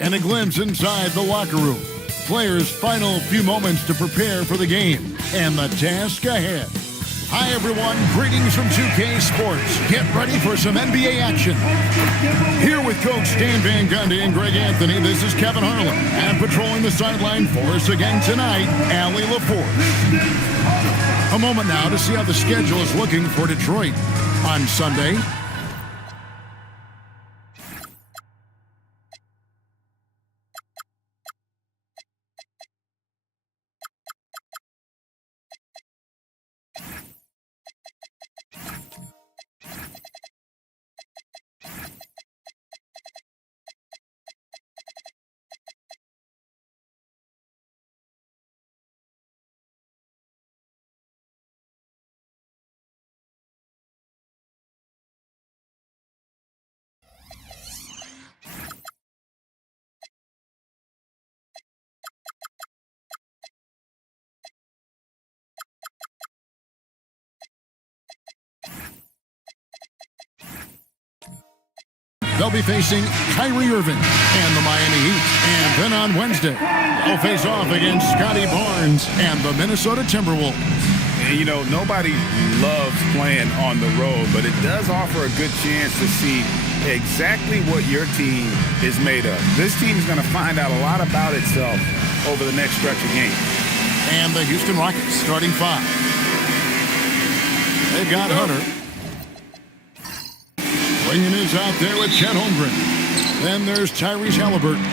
And a glimpse inside the locker room. Players' final few moments to prepare for the game and the task ahead. Hi, everyone. Greetings from 2K Sports. Get ready for some NBA action. Here with Coach Stan Van Gundy and Greg Anthony, this is Kevin Harlan. And patrolling the sideline for us again tonight, Allie LaForce. A moment now to see how the schedule is looking for Detroit on Sunday. They'll be facing Kyrie Irving and the Miami Heat. And then on Wednesday, they'll face off against Scotty Barnes and the Minnesota Timberwolves. And, you know, nobody loves playing on the road, but it does offer a good chance to see exactly what your team is made of. This team is going to find out a lot about itself over the next stretch of games. And the Houston Rockets starting five. They've got Hunter. Winging is out there with Chet Holmgren. Then there's Tyrese Halliburton.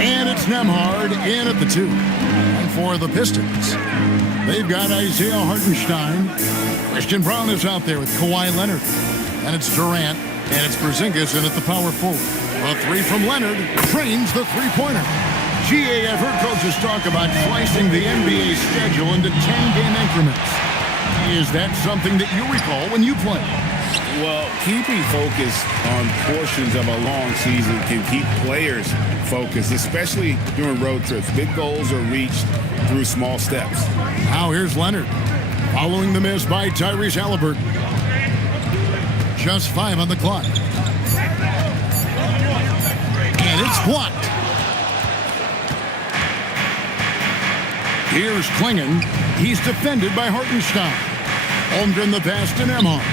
And it's Nembhard in at the 2. And for the Pistons, they've got Isaiah Hartenstein. Christian Braun is out there with Kawhi Leonard. And it's Durant. And it's Porzingis in at the power forward. A 3 from Leonard trains the three-pointer. I've heard coaches talk about slicing the NBA schedule into 10-game increments. Is that something that you recall when you played? Well, keeping focus on portions of a long season can keep players focused, especially during road trips. Big goals are reached through small steps. Now here's Leonard, following the miss by Tyrese Halliburton. Just 5 on the clock. And it's blocked. Here's Klingon. He's defended by Hartenstein. Holmgren the pass to Nembhard.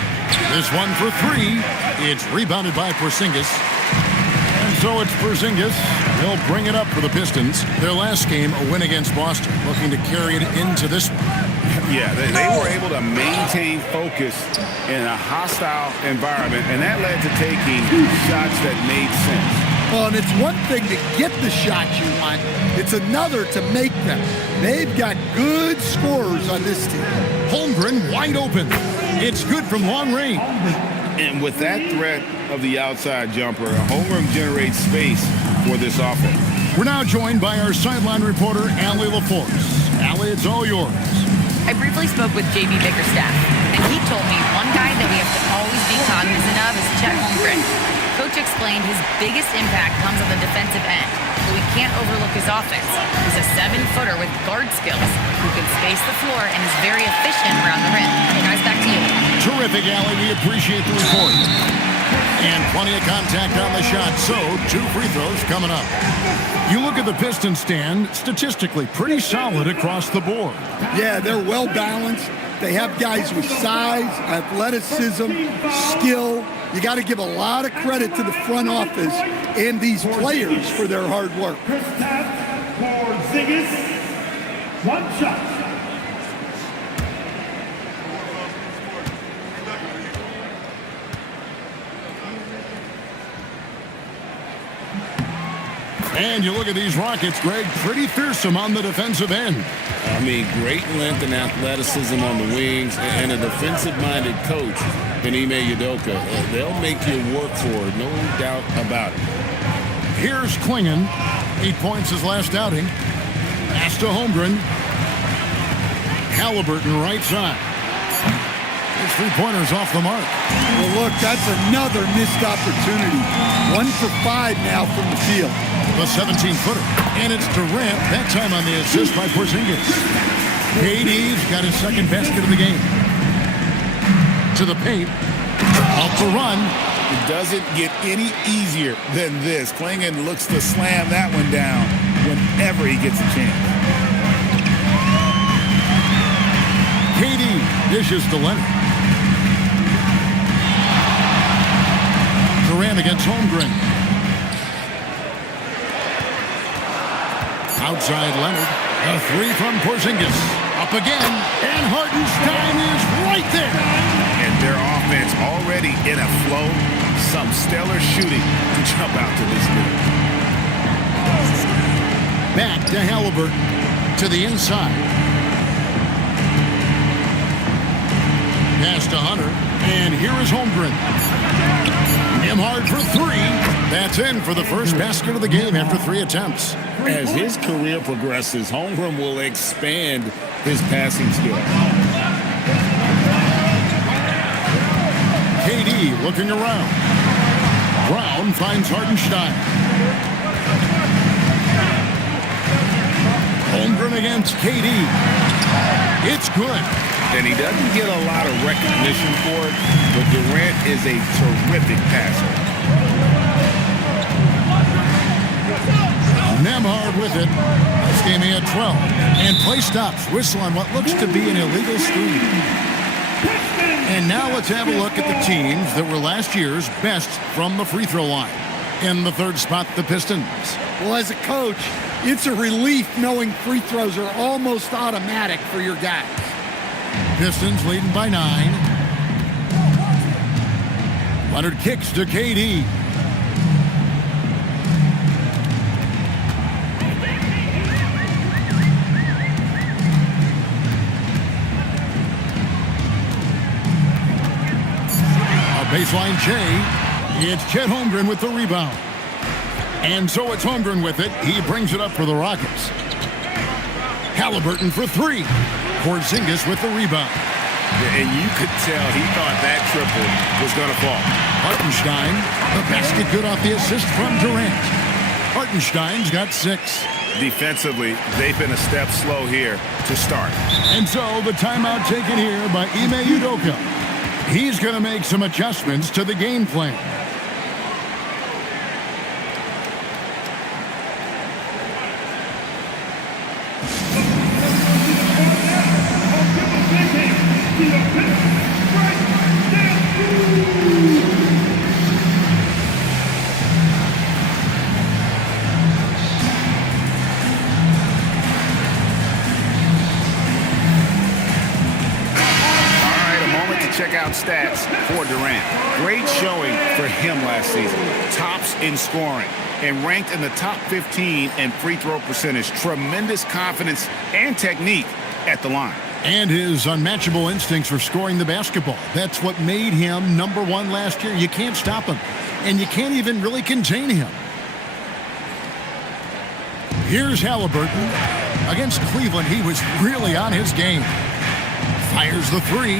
This one for 3. It's rebounded by Porzingis. And so it's Porzingis. He'll bring it up for the Pistons. Their last game, a win against Boston, looking to carry it into this one. Yeah, they were able to maintain focus in a hostile environment, and that led to taking shots that made sense. Well, and it's one thing to get the shots you want. It's another to make them. They've got good scorers on this team. Holmgren wide open. It's good from long range. And with that threat of the outside jumper, Holmgren generates space for this offense. We're now joined by our sideline reporter, Allie LaForce. Allie, it's all yours. I briefly spoke with J.B. Bickerstaff, and he told me one guy that we have to always be cognizant of is Chet Holmgren. Coach explained his biggest impact comes on the defensive end, but we can't overlook his offense. He's a 7-footer with guard skills who can space the floor and is very efficient around the rim. Guys, back to you. Terrific, Allie. We appreciate the report. And plenty of contact on the shot, so 2 free throws coming up. You look at the Pistons stand, statistically pretty solid across the board. Yeah, they're well balanced. They have guys with size, athleticism, skill. You got to give a lot of credit to the front office and these players for their hard work. Porzingis, 1 shot. And you look at these Rockets, Greg, pretty fearsome on the defensive end. I mean, great length and athleticism on the wings, and a defensive-minded coach in Ime Udoka. They'll make you work for it, no doubt about it. Here's Klingon. 8 points his last outing. Pass to Holmgren. Halliburton right side. His 3-pointer's off the mark. Well, look, that's another missed opportunity. 1 for 5 now from the field. The 17-footer. And it's Durant, that time on the assist by Porzingis. KD's got his second basket of the game. To the paint. Out the run. It doesn't get any easier than this. Klingon looks to slam that one down whenever he gets a chance. KD dishes to Leonard. Durant against Holmgren. Outside Leonard. A three from Porzingis. Up again. And Hartenstein is right there. And their offense already in a flow. Some stellar shooting to jump out to this lead. Back to Halliburton. To the inside. Pass to Hunter. And here is Holmgren. Nembhard for three. That's in for the first basket of the game after 3 attempts. As his career progresses, Holmgren will expand his passing skill. KD looking around. Brown finds Hartenstein. Holmgren against KD. It's good. And he doesn't get a lot of recognition for it, but Durant is a terrific passer. Nembhard with it. This game he had 12. And play stops. Whistle on what looks to be an illegal screen. And now let's have a look at the teams that were last year's best from the free throw line. In the third spot, the Pistons. Well, as a coach, it's a relief knowing free throws are almost automatic for your guys. Pistons leading by 9. Leonard kicks to KD. Baseline J. It's Chet Holmgren with the rebound. And so it's Holmgren with it. He brings it up for the Rockets. Halliburton for 3. Porzingis with the rebound. And you could tell he thought that triple was going to fall. Hartenstein, the basket good off the assist from Durant. Hartenstein's got 6. Defensively, they've been a step slow here to start. And so the timeout taken here by Ime Udoka. He's going to make some adjustments to the game plan. Check out stats for Durant. Great showing for him last season. Tops in scoring and ranked in the top 15 in free throw percentage. Tremendous confidence and technique at the line. And his unmatchable instincts for scoring the basketball. That's what made him #1 last year. You can't stop him, and you can't even really contain him. Here's Halliburton. Against Cleveland, he was really on his game. Fires the 3.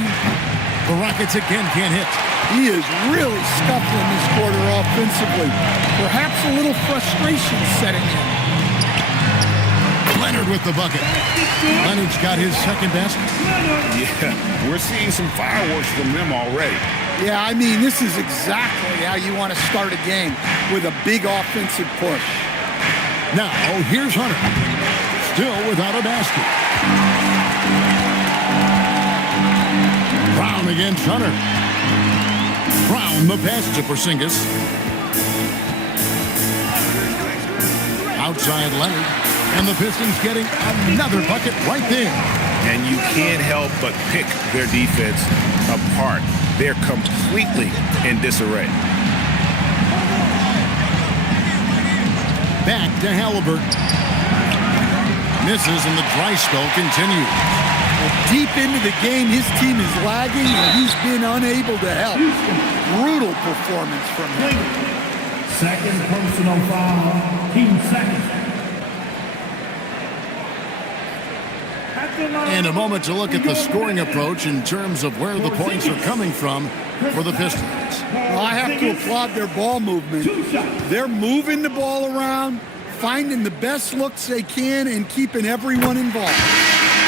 The Rockets again can't hit. He is really scuffling this quarter offensively. Perhaps a little frustration setting in. Leonard with the bucket. Leonard's got his second basket. Yeah, we're seeing some fireworks from them already. Yeah, I mean, this is exactly how you want to start a game, with a big offensive push. Now, here's Hunter. Still without a basket. Brown against Hunter. Brown the pass to Porzingis. Outside Leonard. And the Pistons getting another bucket right there. And you can't help but pick their defense apart. They're completely in disarray. Back to Halliburton. Misses and the dry spell continues. Deep into the game, his team is lagging, and he's been unable to help. Brutal performance from him. Second personal foul, team second. And a moment to look at the scoring approach in terms of where the points are coming from for the Pistons. Well, I have to applaud their ball movement. They're moving the ball around, finding the best looks they can, and keeping everyone involved.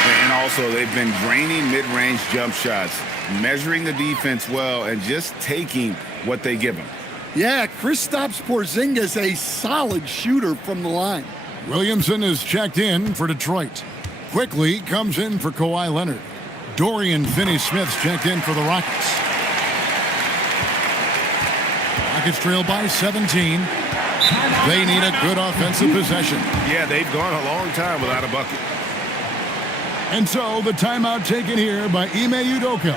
And Also, they've been draining mid-range jump shots, measuring the defense well, and just taking what they give them. Yeah, Kristaps Porzingis, a solid shooter from the line. Williamson is checked in for Detroit. Quickly comes in for Kawhi Leonard. Dorian Finney-Smith's checked in for the Rockets. Rockets trail by 17. They need a good offensive possession. Yeah, they've gone a long time without a bucket. And so the timeout taken here by Ime Udoka.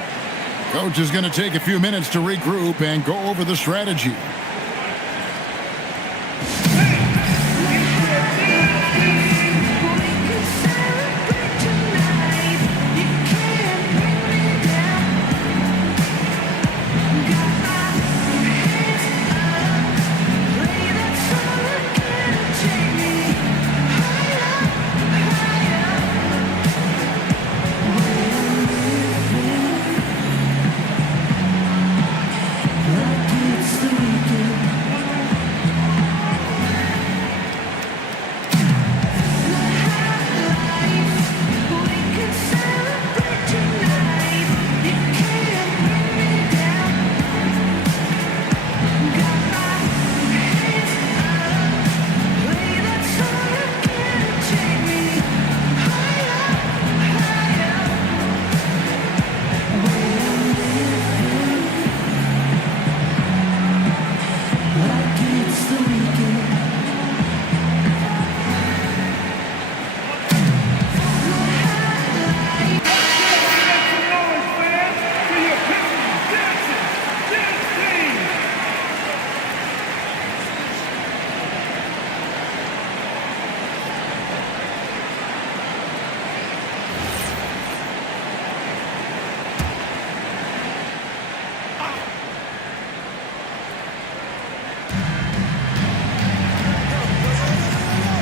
Coach is going to take a few minutes to regroup and go over the strategy.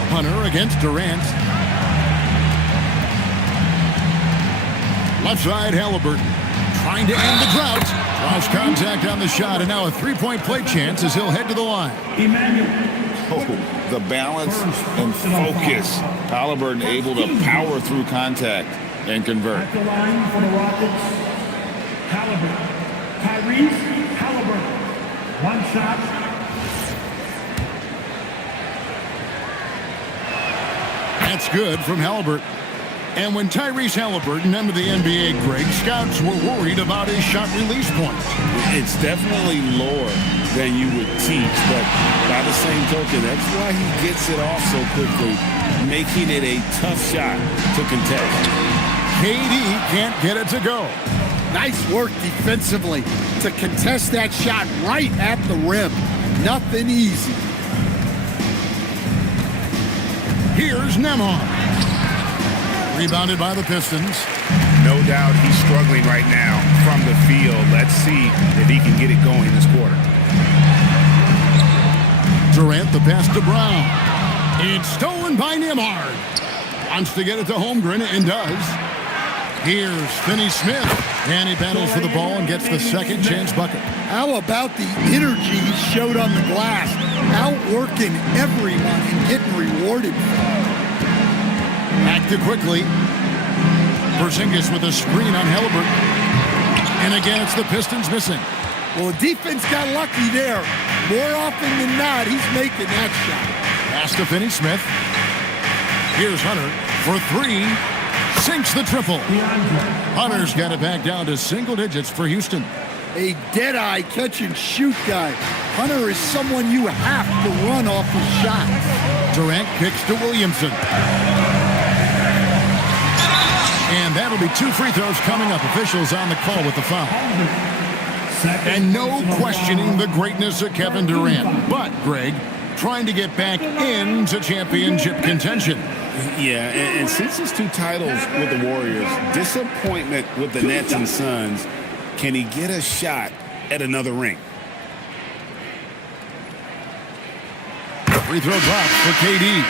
Hunter against Durant. Left side, Halliburton trying to end the drought. Lost contact on the shot, and now a three-point play chance as he'll head to the line. Oh, the balance and focus. Halliburton able to power through contact and convert. At the line for the Rockets, Halliburton. Tyrese Halliburton. One shot. That's good from Halliburton. And when Tyrese Halliburton entered the NBA, Greg, scouts were worried about his shot release point. It's definitely lower than you would teach, but by the same token, that's why he gets it off so quickly, making it a tough shot to contest. KD can't get it to go. Nice work defensively to contest that shot right at the rim. Nothing easy. Here's Nembhard. Rebounded by the Pistons. No doubt he's struggling right now from the field. Let's see if he can get it going this quarter. Durant the pass to Brown. It's stolen by Nembhard. Wants to get it to Holmgren and does. Here's Finney-Smith. And he battles for the ball and gets the second chance bucket. How about the energy he showed on the glass? Outworking everyone and getting rewarded. Back to quickly. Porzingis with a screen on Halliburton. And again, it's the Pistons missing. Well, the defense got lucky there. More often than not, he's making that shot. Pass to Finney-Smith. Here's Hunter for three. Sinks the triple. Hunter's got it back down to single digits for Houston. A dead-eye catch-and-shoot guy. Hunter is someone you have to run off his shots. Durant kicks to Williamson. And that'll be two free throws coming up. Officials on the call with the foul. And no questioning the greatness of Kevin Durant. But, Greg, trying to get back into championship contention. Yeah, and since his two titles with the Warriors, disappointment with the Nets and Suns, can he get a shot at another ring? Free throw drops for KD.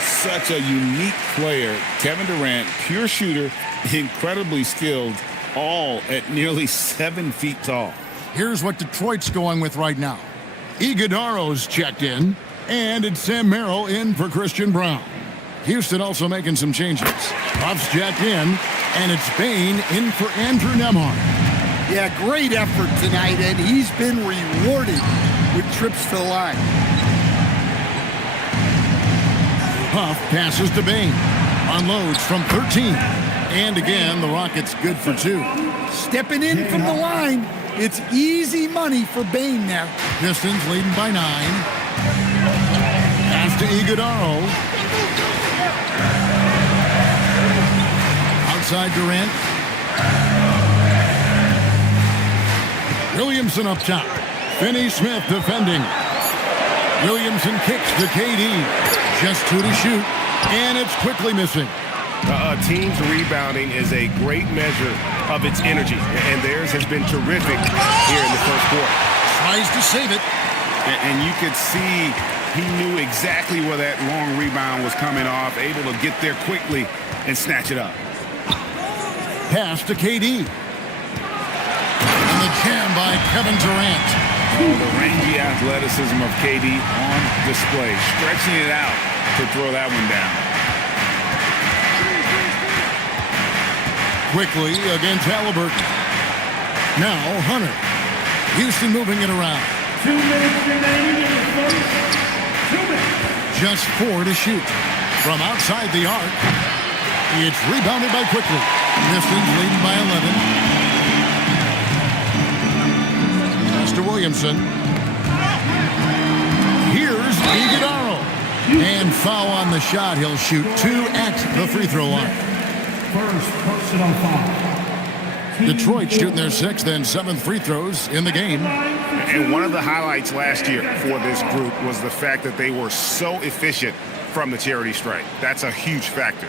Such a unique player. Kevin Durant, pure shooter, incredibly skilled, all at nearly 7 feet tall. Here's what Detroit's going with right now. Iguodaro's checked in, and it's Sam Merrill in for Christian Brown. Houston also making some changes. Buff's checked in. And it's Bain in for Andrew Nemhard. Yeah, great effort tonight, and he's been rewarded with trips to the line. Huff passes to Bain. Unloads from 13. And again, the Rockets good for 2. Stepping in from the line, it's easy money for Bain now. Pistons leading by 9. Pass to Iguodaro. Outside Durant. Williamson up top. Finney-Smith defending. Williamson kicks to KD. Just 2 to shoot. And it's quickly missing. A team's rebounding is a great measure of its energy, and theirs has been terrific here in the first quarter. Tries to save it. And you could see he knew exactly where that long rebound was coming off, able to get there quickly and snatch it up. Pass to KD. And the jam by Kevin Durant. Oh, the rangy athleticism of KD on display, stretching it out to throw that one down. Quickly against Halliburton. Now Hunter. Houston moving it around. 2 minutes remaining in the first. 2 minutes. Just 4 to shoot. From outside the arc. It's rebounded by Quickly. Pistons leading by 11. Pass to Williamson. Here's Iguodaro. And foul on the shot. He'll shoot 2 at the free throw line. First personal foul. Detroit shooting their 6th and 7th free throws in the game. And one of the highlights last year for this group was the fact that they were so efficient from the charity stripe. That's a huge factor.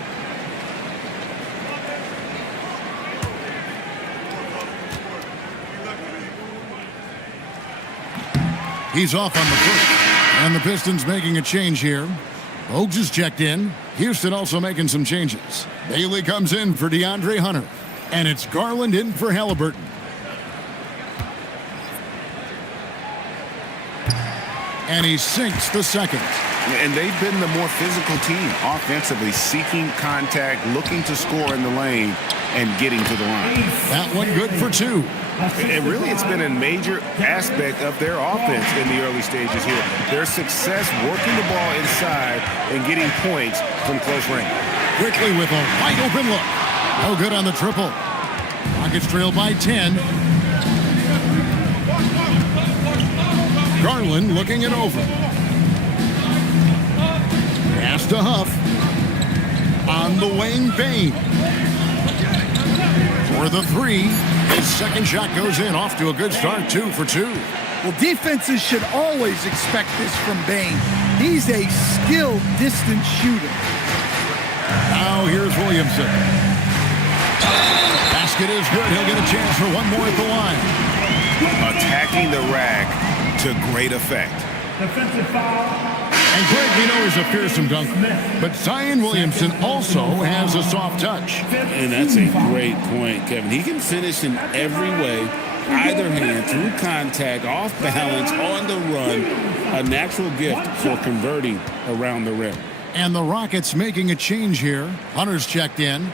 He's off on the first. And the Pistons making a change here. Oaks is checked in. Houston also making some changes. Bailey comes in for DeAndre Hunter. And it's Garland in for Halliburton. And he sinks the second. And they've been the more physical team offensively, seeking contact, looking to score in the lane, and getting to the line. That one good for 2. And really, it's been a major aspect of their offense in the early stages here. Their success working the ball inside and getting points from close range. Quickly with a wide open look. No good on the triple. Rockets trail by 10. Garland looking it over. Pass to Huff. On the wing, Bain. For the 3. His second shot goes in. Off to a good start. 2 for 2. Well, defenses should always expect this from Bain. He's a skilled distance shooter. Now here's Williamson. Basket is good. He'll get a chance for one more at the line. Attacking the rack to great effect. Defensive foul. And Greg, we know he's a fearsome dunker, but Zion Williamson also has a soft touch. And that's a great point, Kevin. He can finish in every way, either hand, through contact, off balance, on the run. A natural gift for converting around the rim. And the Rockets making a change here. Hunter's checked in.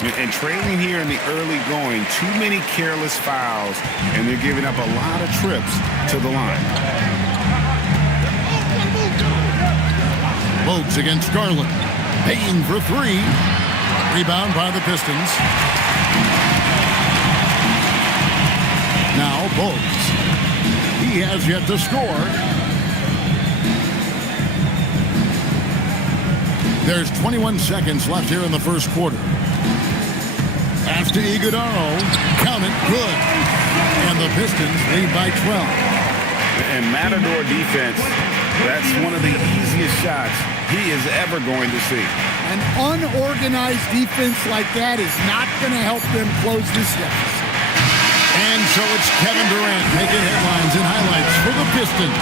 And trailing here in the early going, too many careless fouls, and they're giving up a lot of trips to the line. Bogues against Garland. Bain for 3. Rebound by the Pistons. Now Bogues. He has yet to score. There's 21 seconds left here in the first quarter. Pass to Iguodaro. Count it. Good. And the Pistons lead by 12. And Matador defense, that's one of the easiest shots he is ever going to see. An unorganized defense like that is not going to help them close this deficit. And so it's Kevin Durant making headlines and highlights for the Pistons.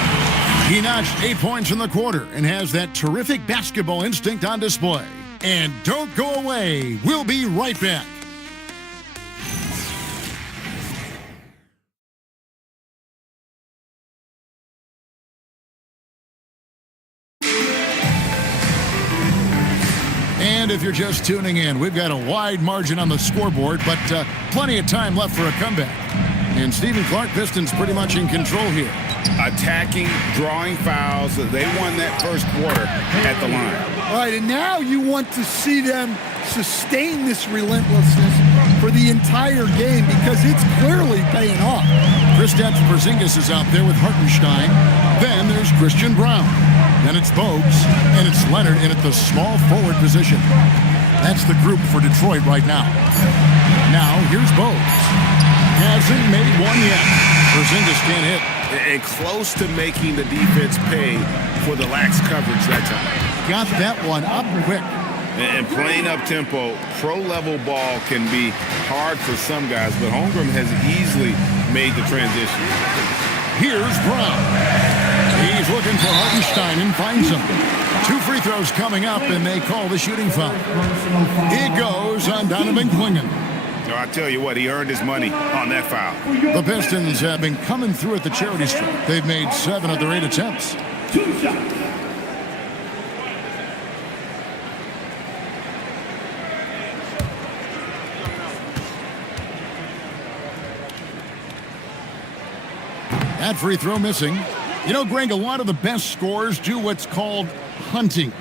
He notched 8 points in the quarter and has that terrific basketball instinct on display. And don't go away. We'll be right back. And if you're just tuning in, we've got a wide margin on the scoreboard, but plenty of time left for a comeback. And Stephen Clark, Pistons pretty much in control here. Attacking, drawing fouls. They won that first quarter at the line. All right, and now you want to see them sustain this relentlessness for the entire game because it's clearly paying off. Kristaps Porzingis is out there with Hartenstein. Then there's Christian Brown. Then it's Bogues, and it's Leonard in at the small forward position. That's the group for Detroit right now. Now, here's Bogues. Hasn't made one yet. Porzingis can't hit. And close to making the defense pay for the lax coverage that time. Got that one up quick. And playing up-tempo, pro-level ball can be hard for some guys, but Holmgren has easily made the transition. Here's Brown. He's looking for Hartenstein and finds him. 2 free throws coming up, and they call the shooting foul. It goes on Donovan Clingan. No, I tell you what, he earned his money on that foul. The Pistons have been coming through at the charity stripe. They've made 7 of their 8 attempts. 2 shots. That free throw missing. You know, Greg, a lot of the best scorers do what's called hunting,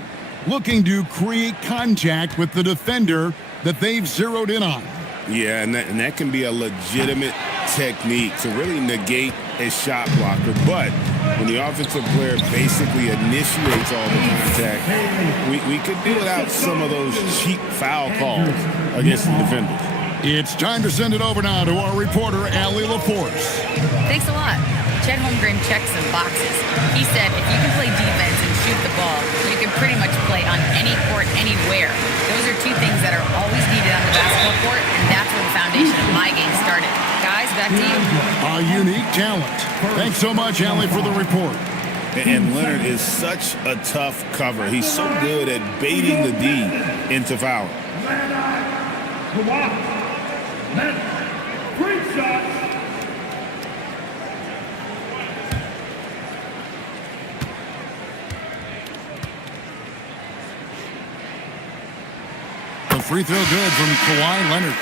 looking to create contact with the defender that they've zeroed in on. Yeah, and that can be a legitimate technique to really negate a shot blocker. But when the offensive player basically initiates all the contact, we could do without some of those cheap foul calls against the defenders. It's time to send it over now to our reporter, Allie LaForce. Thanks a lot. Chet Holmgren checked some boxes. He said if you can play defense and shoot the ball, you can pretty much play on any court, anywhere. Those are 2 things that are always needed on the basketball court, and that's where the foundation of my game started. Guys, back to you. A unique talent. Thanks so much, Allie, for the report. And Leonard is such a tough cover. He's so good at baiting the D into fouling. Great shot. The free throw good from Kawhi Leonard.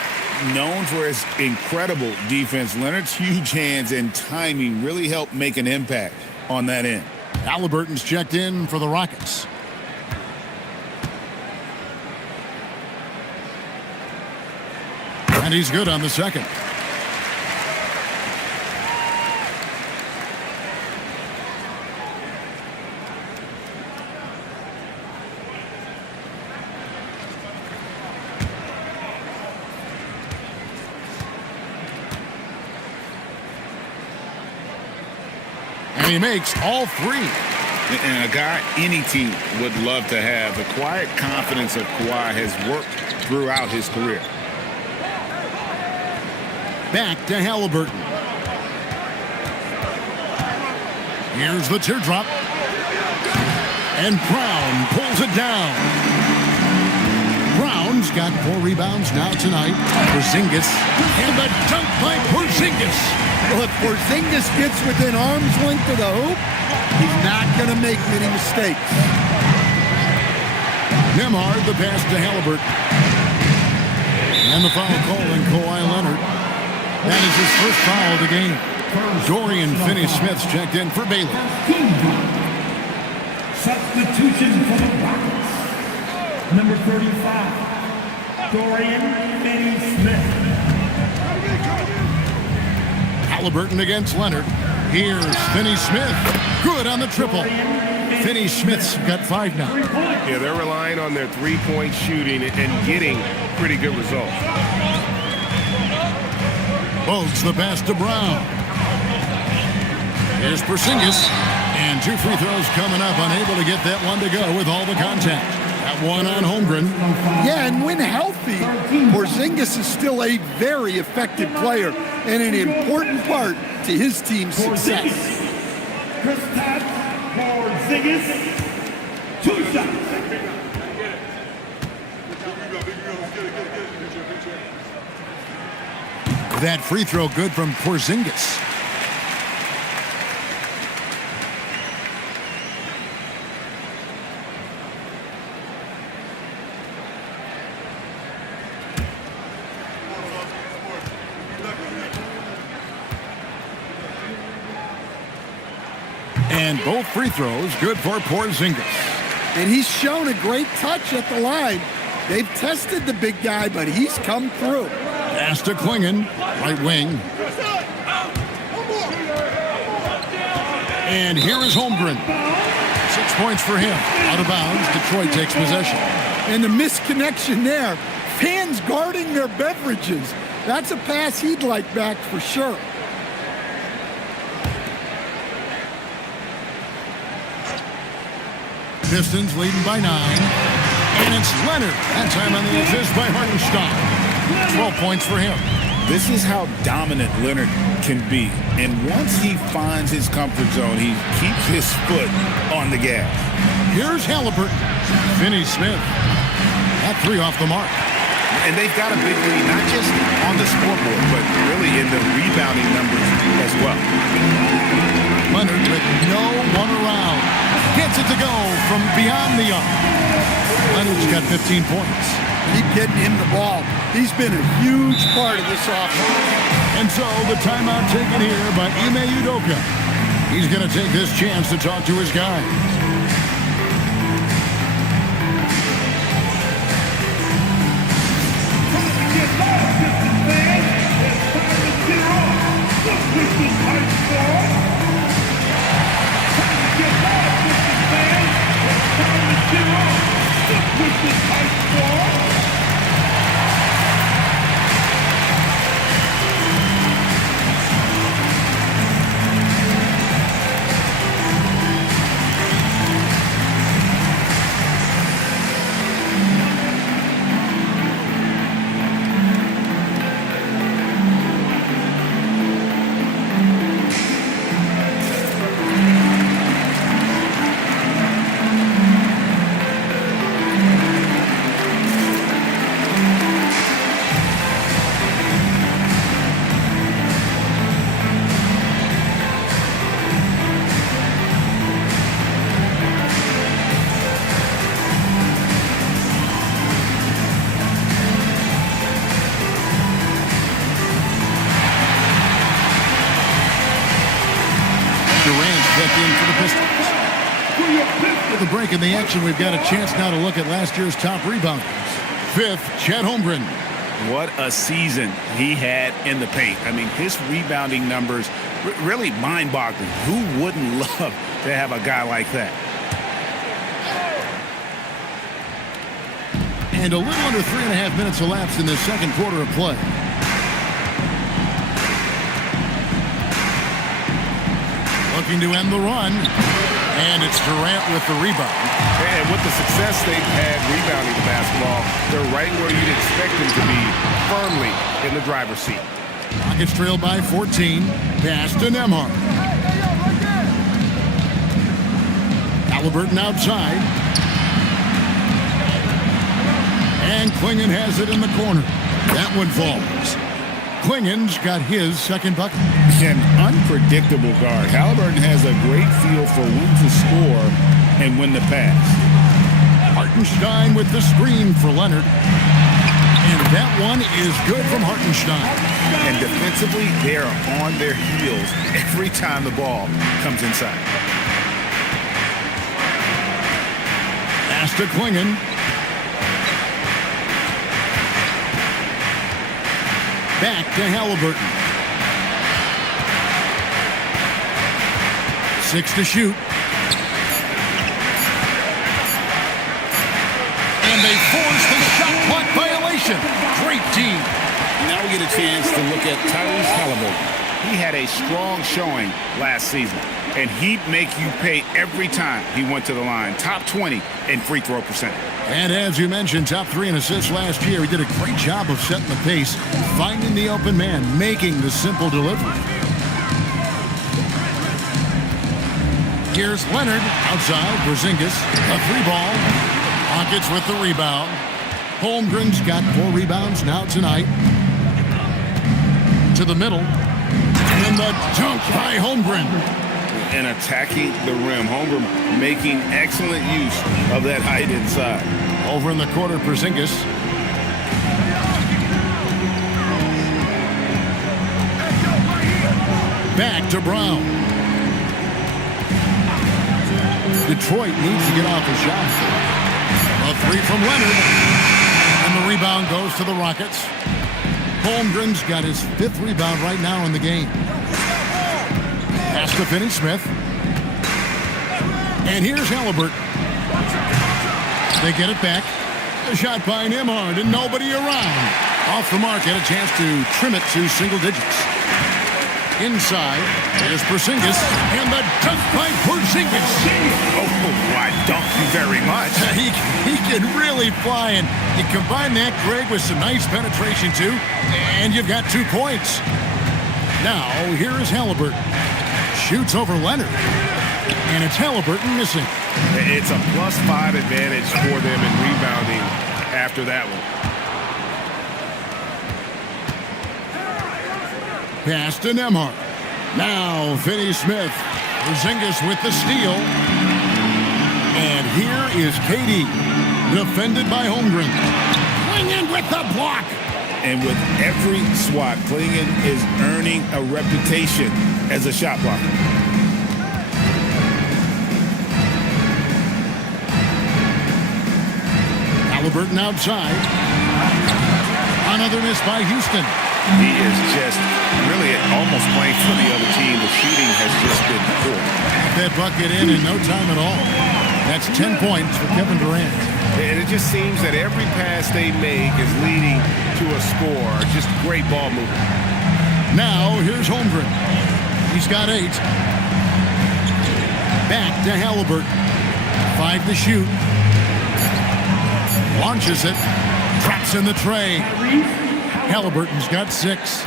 Known for his incredible defense, Leonard's huge hands and timing really helped make an impact on that end. Halliburton's checked in for the Rockets. And he's good on the second. And he makes all 3. And a guy any team would love to have. The quiet confidence of Kawhi has worked throughout his career. Back to Halliburton. Here's the teardrop. And Brown pulls it down. Brown's got 4 rebounds now tonight. Porzingis. And the dunk by Porzingis. Well, if Porzingis gets within arm's length of the hoop, he's not going to make many mistakes. Nembhard, the pass to Halliburton. And the foul call on Kawhi Leonard. That is his first foul of the game. Dorian Finney-Smith's checked in for Baylor. Substitution for the Rockets. Number 35, Dorian Finney-Smith. Halliburton against Leonard. Here's Finney-Smith. Good on the triple. Finney-Smith's got 5 now. Yeah, they're relying on their 3-point shooting and getting pretty good results. Bogues the pass to Brown. Here's Porzingis. And 2 free throws coming up. Unable to get that one to go with all the contact. That one on Holmgren. Yeah, and when healthy, Porzingis is still a very effective player and an important part to his team's success. Kristaps Porzingis, 2 shots. That free throw good from Porzingis. And both free throws good for Porzingis. And he's shown a great touch at the line. They've tested the big guy, but he's come through. Pass to Klingon, right wing. And here is Holmgren. 6 points for him. Out of bounds, Detroit takes possession. And the misconnection there. Fans guarding their beverages. That's a pass he'd like back for sure. Pistons leading by 9. And it's Leonard. That time on the assist by Hartenstein. 12 points for him. This is how dominant Leonard can be. And once he finds his comfort zone, he keeps his foot on the gas. Here's Halliburton. Finney-Smith. That 3 off the mark. And they've got a big lead, not just on the scoreboard, but really in the rebounding numbers as well. Leonard with no one around. Gets it to go from beyond the arc. Leonard's got 15 points. Keep getting him the ball. He's been a huge part of this offense. And so the timeout taken here by Ime Udoka. He's going to take this chance to talk to his guys. With a break in the action, we've got a chance now to look at last year's top rebounders. 5th, Chet Holmgren. What a season he had in the paint. I mean, his rebounding numbers really mind-boggling. Who wouldn't love to have a guy like that? And a little under 3.5 minutes elapsed in the second quarter of play. Looking to end the run. And it's Durant with the rebound. And with the success they've had rebounding the basketball, they're right where you'd expect them to be, firmly in the driver's seat. Rockets trail by 14. Pass to Nembhard. Halliburton outside. And Klingon has it in the corner. That one falls. Klingon's got his second bucket. An unpredictable guard. Halliburton has a great feel for when to score and when to pass. Hartenstein with the screen for Leonard. And that one is good from Hartenstein. And defensively, they are on their heels every time the ball comes inside. Pass to Klingon. Back to Halliburton. 6 to shoot. And they force the shot clock violation. Great team. Now we get a chance to look at Tyrese Halliburton. He had a strong showing last season, and he'd make you pay every time he went to the line. Top 20 in free throw percentage. And as you mentioned, top 3 in assists last year. He did a great job of setting the pace, finding the open man, making the simple delivery. Here's Leonard outside. Porzingis, a 3-ball. Rockets with the rebound. Holmgren's got 4 rebounds now tonight. To the middle. And the dunk by Holmgren. And attacking the rim. Holmgren making excellent use of that height inside. Over in the corner, Porzingis. Back to Brown. Detroit needs to get off a shot. A three from Leonard. And the rebound goes to the Rockets. Holmgren's got his 5th rebound right now in the game. Pass to Finney-Smith. And here's Halliburton. They get it back. A shot by Nembhard and nobody around. Off the mark, had a chance to trim it to single digits. Inside, there's Porzingis, and the dunk by Porzingis. Oh, why, thank you very much. He can really fly, and you combine that, Greg, with some nice penetration, too, and you've got 2 points. Now, here is Halliburton. Shoots over Leonard, and it's Halliburton missing. It's a +5 advantage for them in rebounding after that one. Pass to Nembhard. Now Finney-Smith. Porzingis with the steal. And here is KD. Defended by Holmgren. Klingon with the block. And with every swat, Klingon is earning a reputation as a shot blocker. Halliburton outside. Another miss by Houston. He is just really almost playing for the other team. The shooting has just been poor. That bucket in no time at all. That's 10 points for Kevin Durant. And it just seems that every pass they make is leading to a score. Just great ball movement. Now, here's Holmgren. He's got 8. Back to Halliburton. 5 to shoot. Launches it. Traps in the tray. Halliburton's got 6.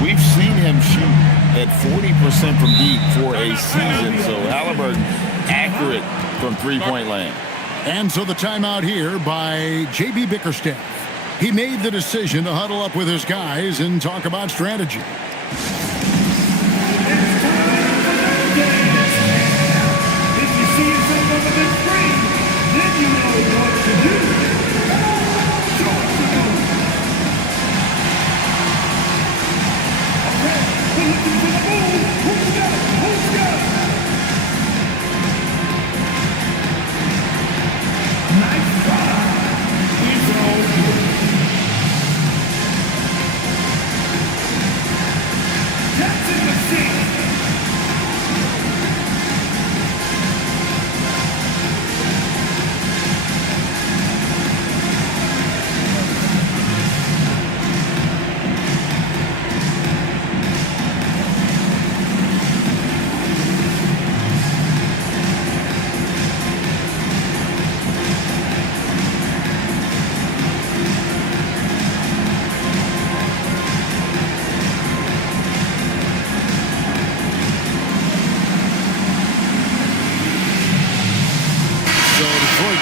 We've seen him shoot at 40% from deep for a season, so Halliburton accurate from three-point land. And so the timeout here by J.B. Bickerstaff. He made the decision to huddle up with his guys and talk about strategy. If you see yourself over the screen, then you know what to do.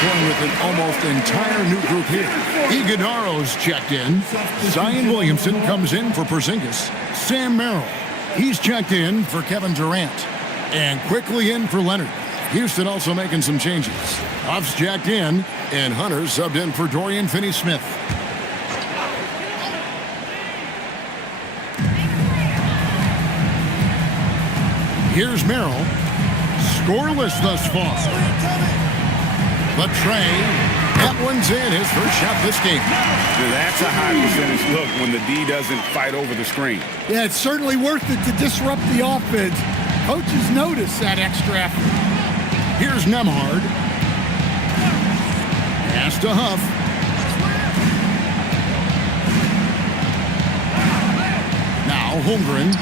Going with an almost entire new group here. Iguodaro's checked in. Zion Williamson comes in for Porzingis. Sam Merrill, he's checked in for Kevin Durant. And quickly in for Leonard. Houston also making some changes. Huff's checked in, and Hunter subbed in for Dorian Finney-Smith. Here's Merrill. Scoreless thus far. But Trey, that one's in, his first shot this game. That's a high percentage look when the D doesn't fight over the screen. Yeah, it's certainly worth it to disrupt the offense. Coaches notice that extra effort. Here's Nembhard. Pass to Huff. Now Holmgren.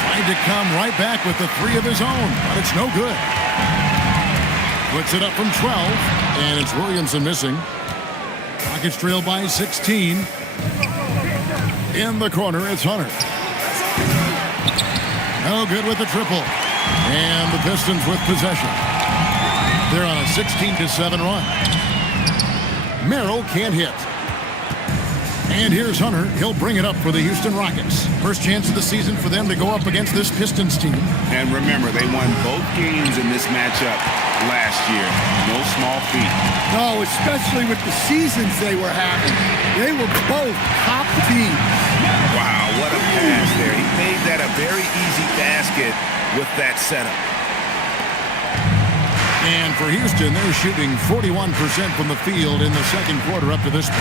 Tried to come right back with the 3 of his own, but it's no good. Puts it up from 12, and it's Williamson missing. Rockets trail by 16. In the corner, it's Hunter. No good with the triple. And the Pistons with possession. They're on a 16-7 run. Merrill can't hit. And here's Hunter. He'll bring it up for the Houston Rockets. First chance of the season for them to go up against this Pistons team. And remember, they won both games in this matchup last year. No small feat. No, especially with the seasons they were having. They were both top teams. Wow, what a pass there. He made that a very easy basket with that setup. And for Houston, they're shooting 41% from the field in the second quarter up to this point.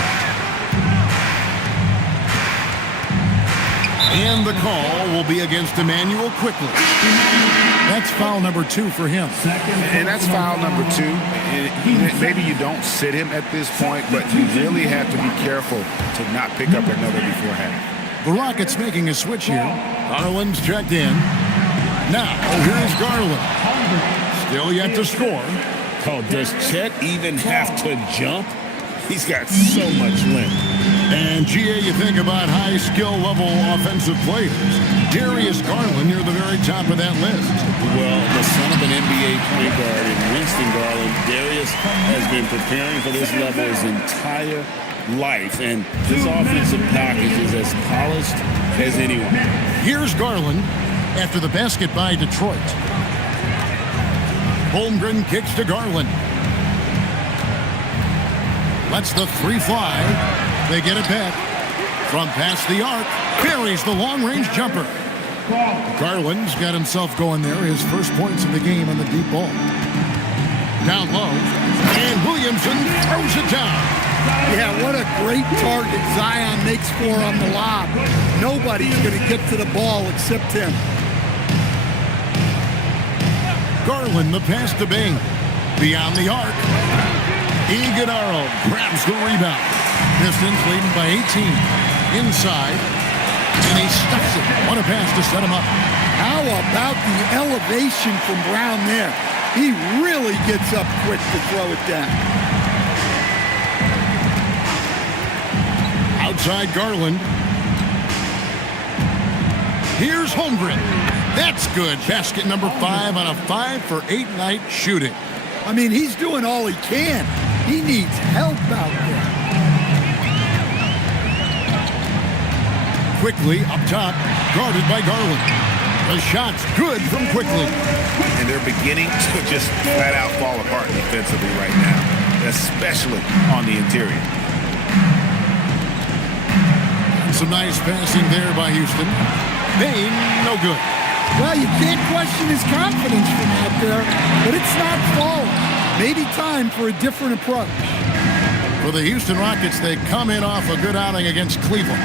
And the call will be against Emmanuel quickly. That's foul number 2 for him. And that's foul number 2. And maybe you don't sit him at this point, but you really have to be careful to not pick up another before half. The Rockets making a switch here. Garland's checked in. Now, here's Garland. Still yet to score. Oh, does Chet even have to jump? He's got so much length. And, GA, you think about high skill level offensive players. Darius Garland near the very top of that list. Well, the son of an NBA point guard in Winston Garland, Darius has been preparing for this level his entire life, and his offensive package is as polished as anyone. Here's Garland after the basket by Detroit. Holmgren kicks to Garland. Lets the 3 fly. They get it back. From past the arc, buries the long-range jumper. Garland's got himself going there. His first points of the game on the deep ball. Down low. And Williamson throws it down. Yeah, what a great target Zion makes for on the lob. Nobody's going to get to the ball except him. Garland, the pass to Bain. Beyond the arc. Iguodala grabs the rebound. Pistons leading by 18. Inside. And he stuffs it. What a pass to set him up. How about the elevation from Brown there? He really gets up quick to throw it down. Outside Garland. Here's Holmgren. That's good. Basket number 5 on a 5 for 8 night shooting. I mean, he's doing all he can. He needs help out there. Quickly up top, guarded by Garland. The shot's good from Quickly. And they're beginning to just flat out fall apart defensively right now, especially on the interior. Some nice passing there by Houston. Bain, no good. Well, you can't question his confidence from out there, but it's not falling. Maybe time for a different approach. For the Houston Rockets, they come in off a good outing against Cleveland.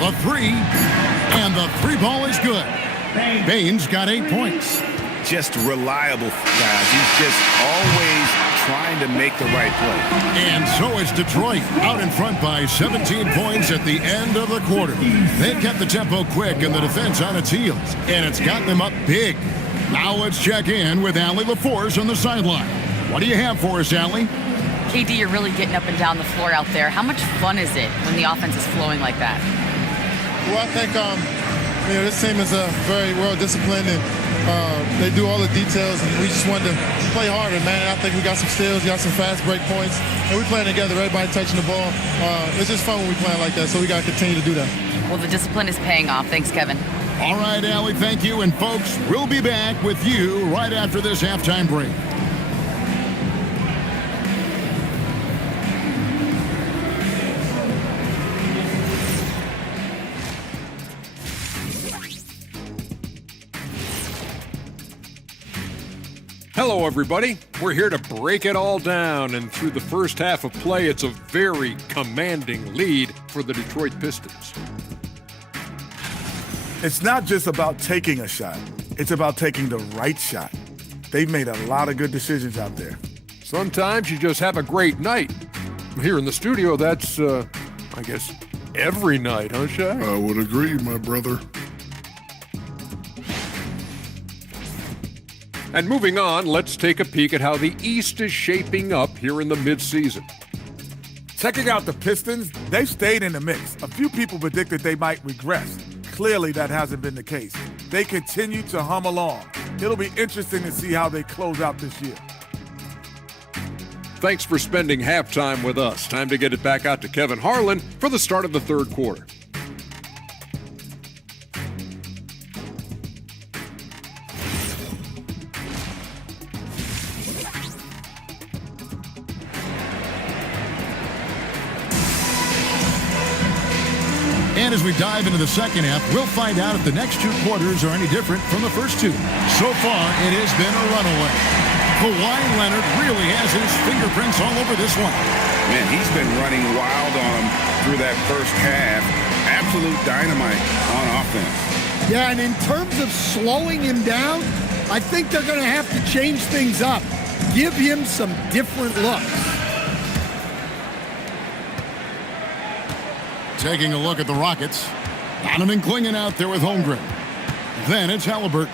The 3, and the 3 ball is good. Bain's got 8 points. Just reliable, guys. He's just always trying to make the right play. And so is Detroit, out in front by 17 points at the end of the quarter. They've kept the tempo quick and the defense on its heels, and it's gotten them up big. Now let's check in with Allie LaForce on the sideline. What do you have for us, Allie? KD, you're really getting up and down the floor out there. How much fun is it when the offense is flowing like that? Well, I think this team is very well disciplined, and they do all the details, and we just wanted to play harder, man. I think we got some steals, got some fast break points, and we're playing together, everybody touching the ball. It's just fun when we playing like that, so we got to continue to do that. Well, the discipline is paying off. Thanks, Kevin. All right, Allie, thank you. And folks, we'll be back with you right after this halftime break. Hello, everybody. We're here to break it all down, and through the first half of play, it's a very commanding lead for the Detroit Pistons. It's not just about taking a shot. It's about taking the right shot. They've made a lot of good decisions out there. Sometimes you just have a great night. Here in the studio, that's, I guess, every night, huh, Shaq? I would agree, my brother. And moving on, let's take a peek at how the East is shaping up here in the midseason. Checking out the Pistons, they've stayed in the mix. A few people predicted they might regress. Clearly, that hasn't been the case. They continue to hum along. It'll be interesting to see how they close out this year. Thanks for spending halftime with us. Time to get it back out to Kevin Harlan for the start of the third quarter. And as we dive into the second half, we'll find out if the next 2 quarters are any different from the first 2. So far, it has been a runaway. Kawhi Leonard really has his fingerprints all over this one. Man, he's been running wild on him through that first half. Absolute dynamite on offense. Yeah, and in terms of slowing him down, I think they're going to have to change things up. Give him some different looks. Taking a look at the Rockets. Donovan Clingan out there with Holmgren. Then it's Halliburton.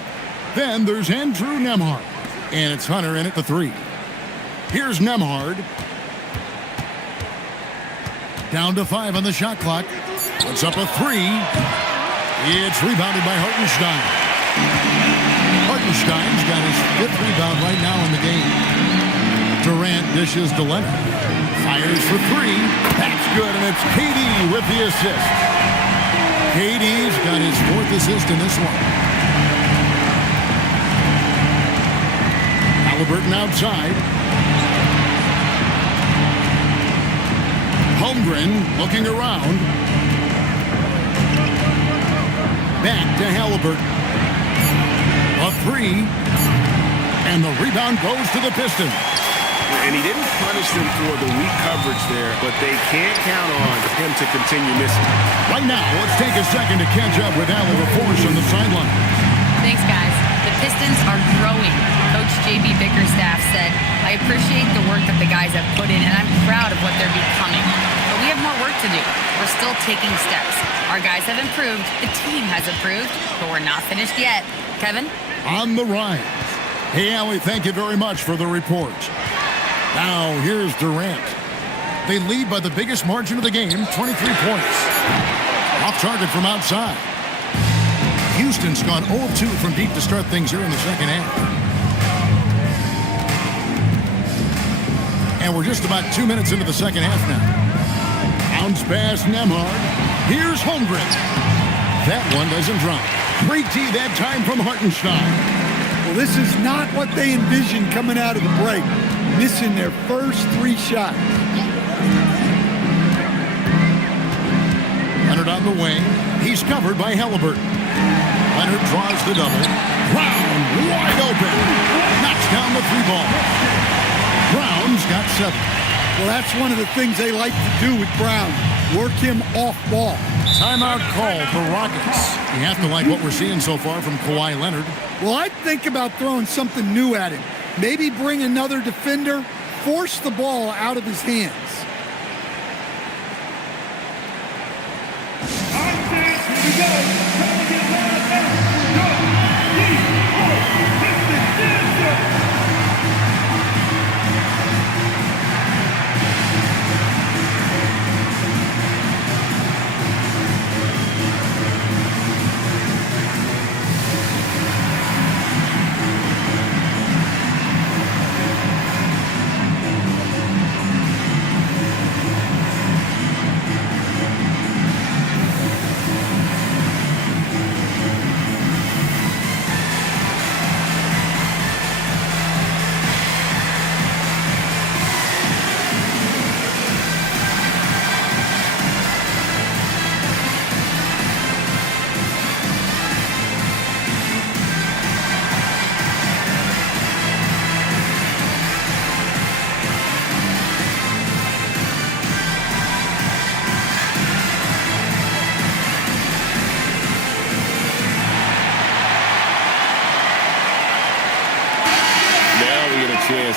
Then there's Andrew Nembhard. And it's Hunter in at the 3. Here's Nembhard. Down to 5 on the shot clock. Puts up a 3. It's rebounded by Hartenstein. Hartenstein's got his 5th rebound right now in the game. Durant dishes to Leonard. Fires for 3. That's good, and it's KD with the assist. KD's got his 4th assist in this one. Halliburton outside. Holmgren looking around. Back to Halliburton. A 3. And the rebound goes to the Pistons. And he didn't punish them for the weak coverage there, but they can't count on him to continue missing. Right now, let's take a second to catch up with Alan LaForce on the sideline. Thanks, guys. The Pistons are growing. Coach J.B. Bickerstaff said, I appreciate the work that the guys have put in, and I'm proud of what they're becoming. But we have more work to do. We're still taking steps. Our guys have improved. The team has improved, but we're not finished yet. Kevin? On the rise. Hey, Allie, thank you very much for the report. Now, here's Durant. They lead by the biggest margin of the game, 23 points. Off target from outside. Houston's gone 0-2 from deep to start things here in the second half. And we're just about 2 minutes into the second half now. Bounce pass Nembhard. Here's Holmgren. That one doesn't drop. Great D that time from Hartenstein. Well, this is not what they envisioned coming out of the break. Missing their first 3 shots. Leonard on the wing. He's covered by Halliburton. Leonard draws the double. Brown wide open. Knocks down the 3 ball. Brown's got 7. Well, that's one of the things they like to do with Brown. Work him off ball. Timeout called for Rockets. You have to like what we're seeing so far from Kawhi Leonard. Well, I'd think about throwing something new at him. Maybe bring another defender, force the ball out of his hands. Here we go. Trying to get lined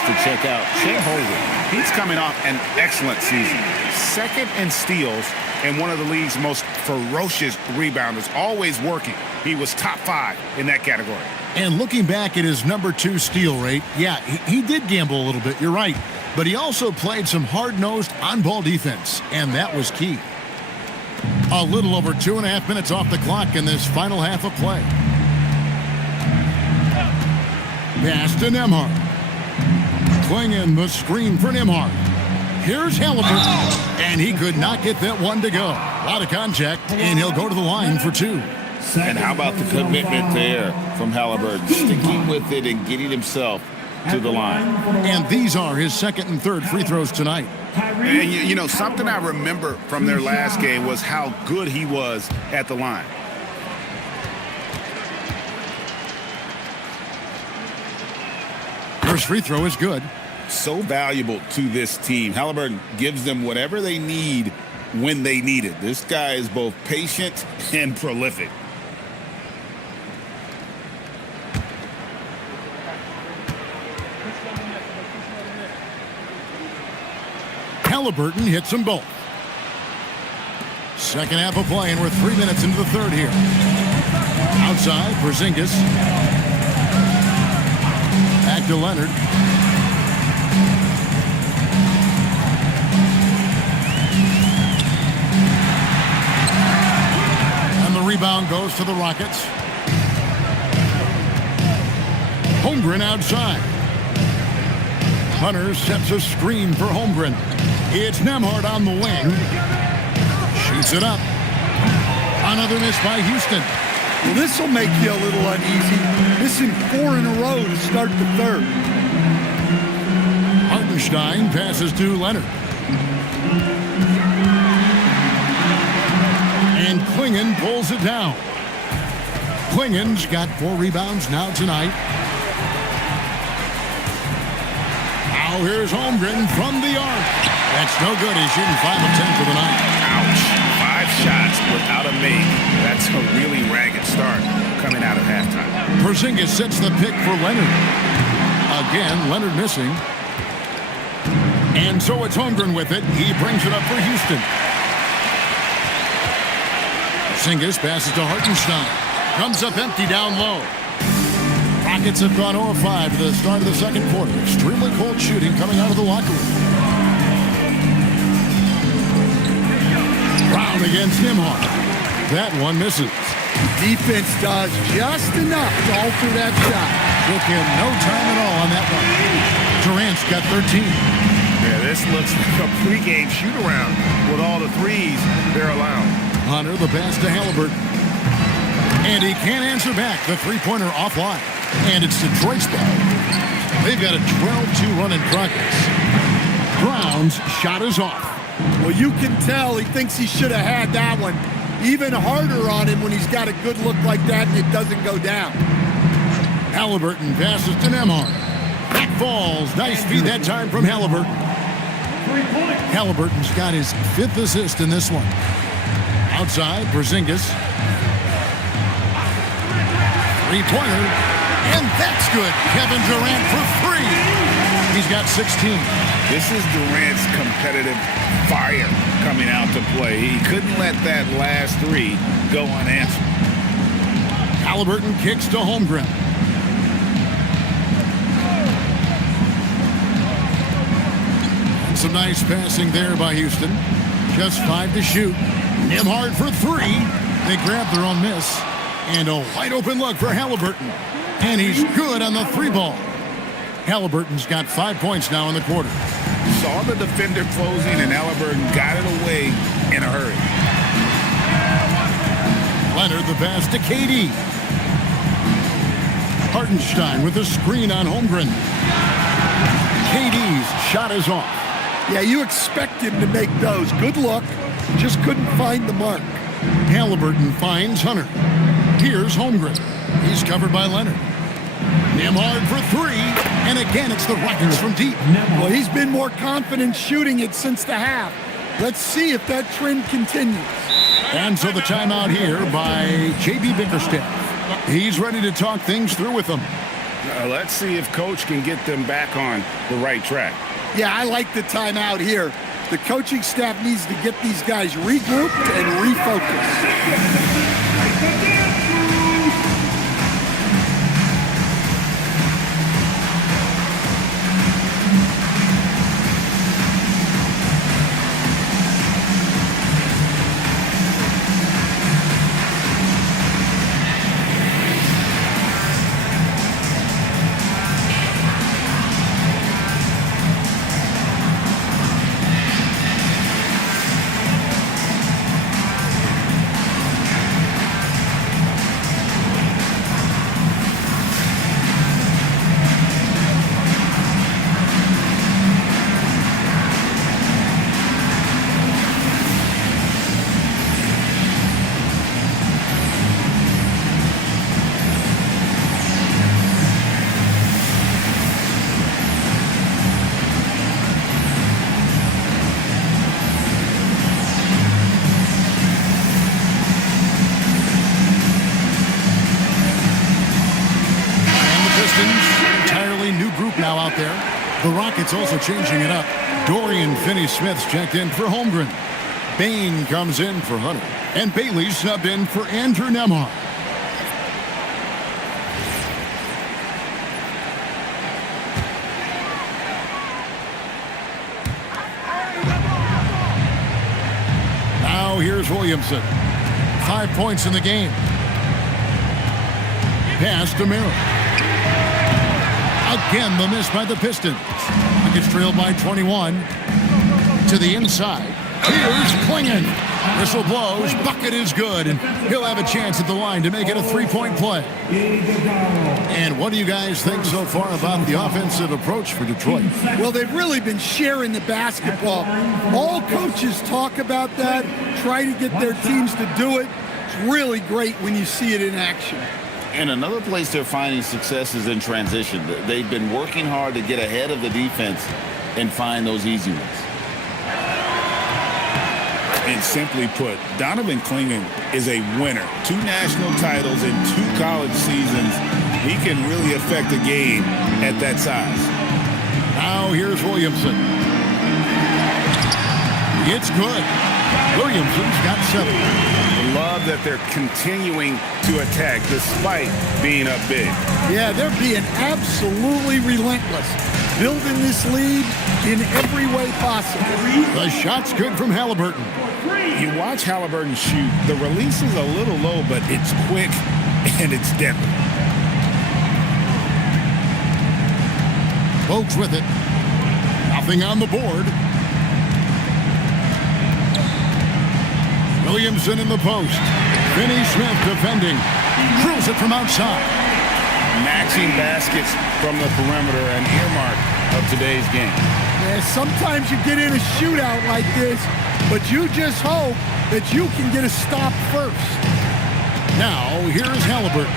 To check out Chet Holmgren. He's coming off an excellent season. 2nd in steals and one of the league's most ferocious rebounders, always working. He was top 5 in that category. And looking back at his number 2 steal rate, yeah, he did gamble a little bit, you're right. But he also played some hard-nosed on-ball defense, and that was key. A little over 2.5 minutes off the clock in this final half of play. Pass to Nembhard. Clingan the screen for Nembhard. Here's Halliburton. And he could not get that one to go. A lot of contact, and he'll go to the line for 2. And how about the commitment there from Halliburton? Sticking with it and getting himself to the line. And these are his second and third free throws tonight. And you know, something I remember from their last game was how good he was at the line. First free throw is good. So valuable to this team. Halliburton gives them whatever they need when they need it. This guy is both patient and prolific. Halliburton hits them both. Second half of play, and we're 3 minutes into the third here. Outside, Porzingis. Back to Leonard. And the rebound goes to the Rockets. Holmgren outside. Hunter sets a screen for Holmgren. It's Nembhard on the wing. Shoots it up. Another miss by Houston. Well, this will make you a little uneasy. Missing 4 in a row to start the third. Hartenstein passes to Leonard. And Klingon pulls it down. Klingon's got 4 rebounds now tonight. Now here's Holmgren from the arc. That's no good. He's shooting 5 of 10 for the night. Ouch. 5 shots without a make. That's a really ragged start coming out of halftime. Porzingis sets the pick for Leonard. Again, Leonard missing. And so it's Holmgren with it. He brings it up for Houston. Porzingis passes to Hartenstein. Comes up empty down low. Rockets have gone 0 of 5 to the start of the second quarter. Extremely cold shooting coming out of the locker room. Brown against Nembhard. That one misses. Defense does just enough to alter that shot. Took him no time at all on that one. Durant's got 13. Yeah, this looks like a pregame shoot-around with all the threes they're allowing. Hunter, the pass to Halliburton. And he can't answer back. The three-pointer offline. And it's Detroit's ball. They've got a 12-2 run in progress. Brown's shot is off. Well, you can tell he thinks he should have had that one. Even harder on him when he's got a good look like that and it doesn't go down. Halliburton passes to Nembhard. That falls. Nice feed that time from Halliburton. Halliburton's got his 5th assist in this one. Outside, Porzingis. Three-pointer. And that's good. Kevin Durant for 3. He's got 16. This is Durant's competitive fire coming out to play. He couldn't let that last 3 go unanswered. Halliburton kicks to Holmgren. And some nice passing there by Houston. Just 5 to shoot. Nembhard for 3. They grab their own miss. And a wide open look for Halliburton. And he's good on the 3-ball. Halliburton's got 5 points now in the quarter. Saw the defender closing, and Halliburton got it away in a hurry. Leonard the pass to KD. Hartenstein with a screen on Holmgren. KD's shot is off. Yeah, you expect him to make those. Good look. Just couldn't find the mark. Halliburton finds Hunter. Here's Holmgren. He's covered by Leonard. Nembhard for 3. And again, it's the Rockets from deep. Well, he's been more confident shooting it since the half. Let's see if that trend continues. And so the timeout here by J.B. Bickerstaff. He's ready to talk things through with them. Let's see if Coach can get them back on the right track. Yeah, I like the timeout here. The coaching staff needs to get these guys regrouped and refocused. Rockets also changing it up. Dorian Finney-Smith's checked in for Holmgren. Bain comes in for Hunter. And Bailey subbed in for Andrew Nembhard. Now here's Williamson. 5 points in the game. Pass to Miller. Again, the miss by the Pistons. Rockets trailed by 21. To the inside. Here's Klingon. Whistle blows. Bucket is good. And he'll have a chance at the line to make it a three-point play. And what do you guys think so far about the offensive approach for Detroit? Well, they've really been sharing the basketball. All coaches talk about that, try to get their teams to do it. It's really great when you see it in action. And another place they're finding success is in transition. They've been working hard to get ahead of the defense and find those easy ones. And simply put, Donovan Klingon is a winner. 2 national titles in 2 college seasons. He can really affect a game at that size. Now here's Williamson. It's good. Williamson's got 7. Love that they're continuing to attack despite being up big. Yeah, they're being absolutely relentless, building this lead in every way possible. The shot's good from Halliburton. You watch Halliburton shoot. The release is a little low, but it's quick and it's deadly. Bogues with it. Nothing on the board. Williamson in the post. Finney-Smith defending. Drills it from outside. Matching baskets from the perimeter, an earmark of today's game. Yeah, sometimes you get in a shootout like this, but you just hope that you can get a stop first. Now, here's Halliburton.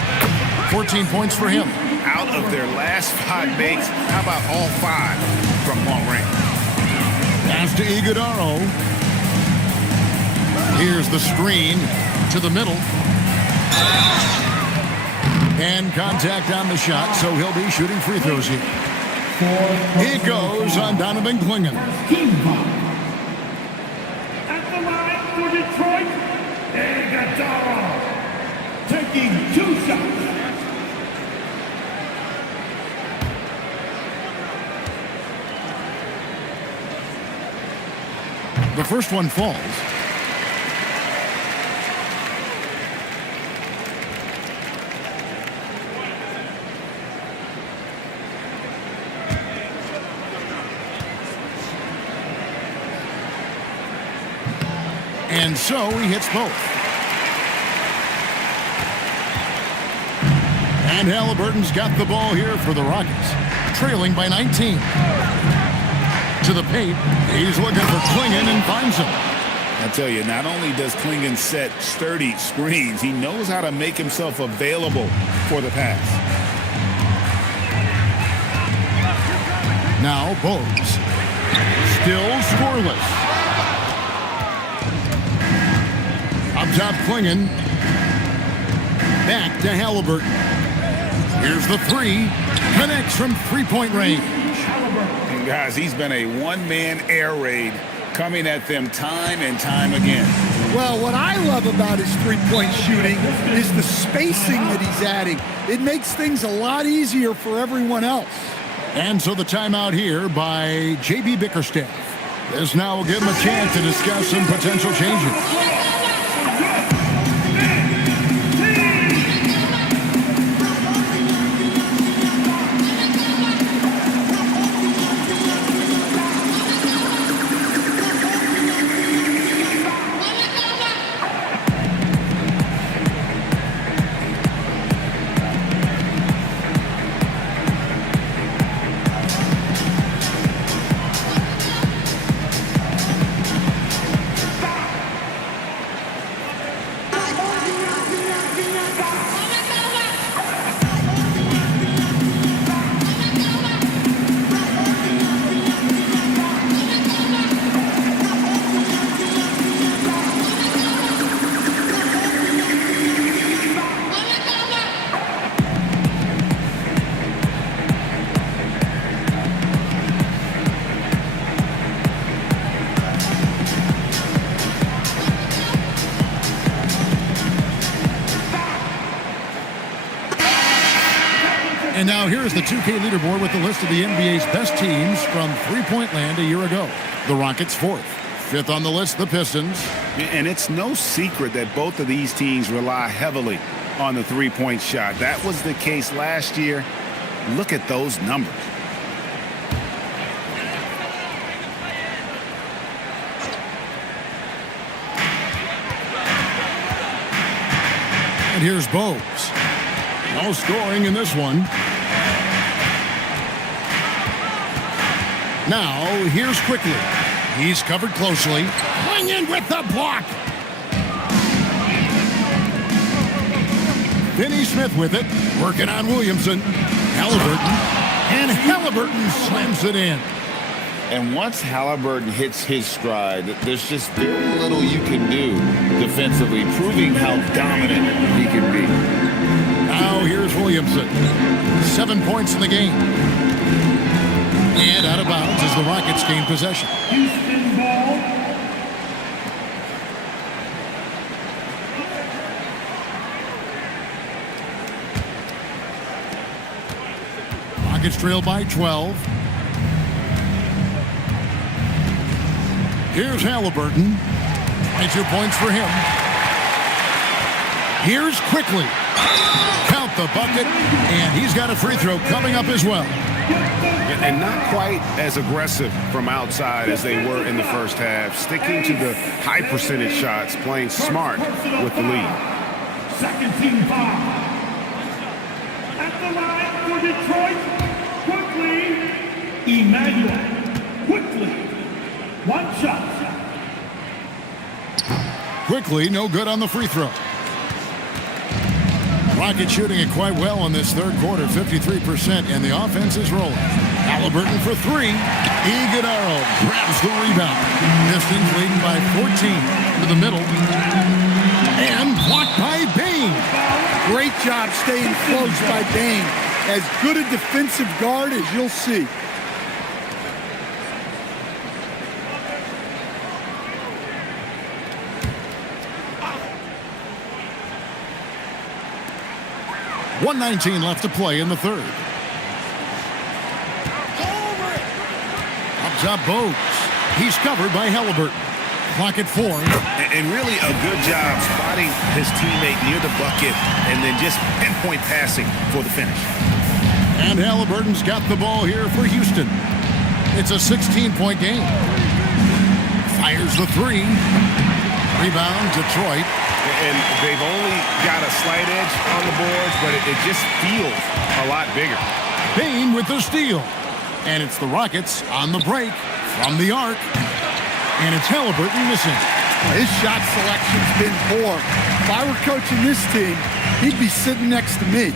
14 points for him. Out of their last 5 makes, how about all 5 from long range? Pass to Iguodaro. Here's the screen to the middle. And contact on the shot, so he'll be shooting free throws here. It goes on Donovan Klingon. At the line for Detroit, Iguodaro taking 2 shots. The first one falls. And so he hits both. And Halliburton's got the ball here for the Rockets, trailing by 19. To the paint, he's looking for Klingon and finds him. I tell you, not only does Klingon set sturdy screens, he knows how to make himself available for the pass. Now Bogues. Still scoreless. Up top, Klingon. Back to Halliburton. Here's the 3. Connects from three-point range. And guys, he's been a one-man air raid coming at them time and time again. Well, what I love about his three-point shooting is the spacing that he's adding. It makes things a lot easier for everyone else. And so the timeout here by J.B. Bickerstaff. This now will give him a chance to discuss some potential changes. Here's the 2K leaderboard with the list of the NBA's best teams from three-point land a year ago. The Rockets 4th. 5th on the list, the Pistons. And it's no secret that both of these teams rely heavily on the three-point shot. That was the case last year. Look at those numbers. And here's Bogues. No scoring in this one. Now, here's Quickly. He's covered closely. Swing in with the block. Finney Smith with it. Working on Williamson. Halliburton. And Halliburton slams it in. And once Halliburton hits his stride, there's just very little you can do defensively, proving how dominant he can be. Now here's Williamson. 7 points in the game. And out of bounds as the Rockets gain possession. Houston ball. Rockets trail by 12. Here's Halliburton. 22 points for him. Here's Quickly. Count the bucket, and he's got a free throw coming up as well. And not quite as aggressive from outside as they were in the first half. Sticking to the high percentage shots, playing smart with the lead. Second team foul. At the line for Detroit, Quickly, Emmanuel. Quickly. One shot. Quickly, no good on the free throw. Rockets shooting it quite well in this third quarter, 53%, and the offense is rolling. Halliburton for three. Iguodala grabs the rebound. Pistons leading by 14 to the middle. And blocked by Bain. Great job staying close by Bain. As good a defensive guard as you'll see. .119 left to play in the third. Up top, Bogues. He's covered by Halliburton. Clock at 4. And really a good job spotting his teammate near the bucket and then just pinpoint passing for the finish. And Halliburton's got the ball here for Houston. It's a 16-point game. Fires the three. Rebound, Detroit. And they've only got a slight edge on the boards, but it just feels a lot bigger. Bain with the steal. And it's the Rockets on the break from the arc. And it's Halliburton missing. His shot selection's been poor. If I were coaching this team, he'd be sitting next to me.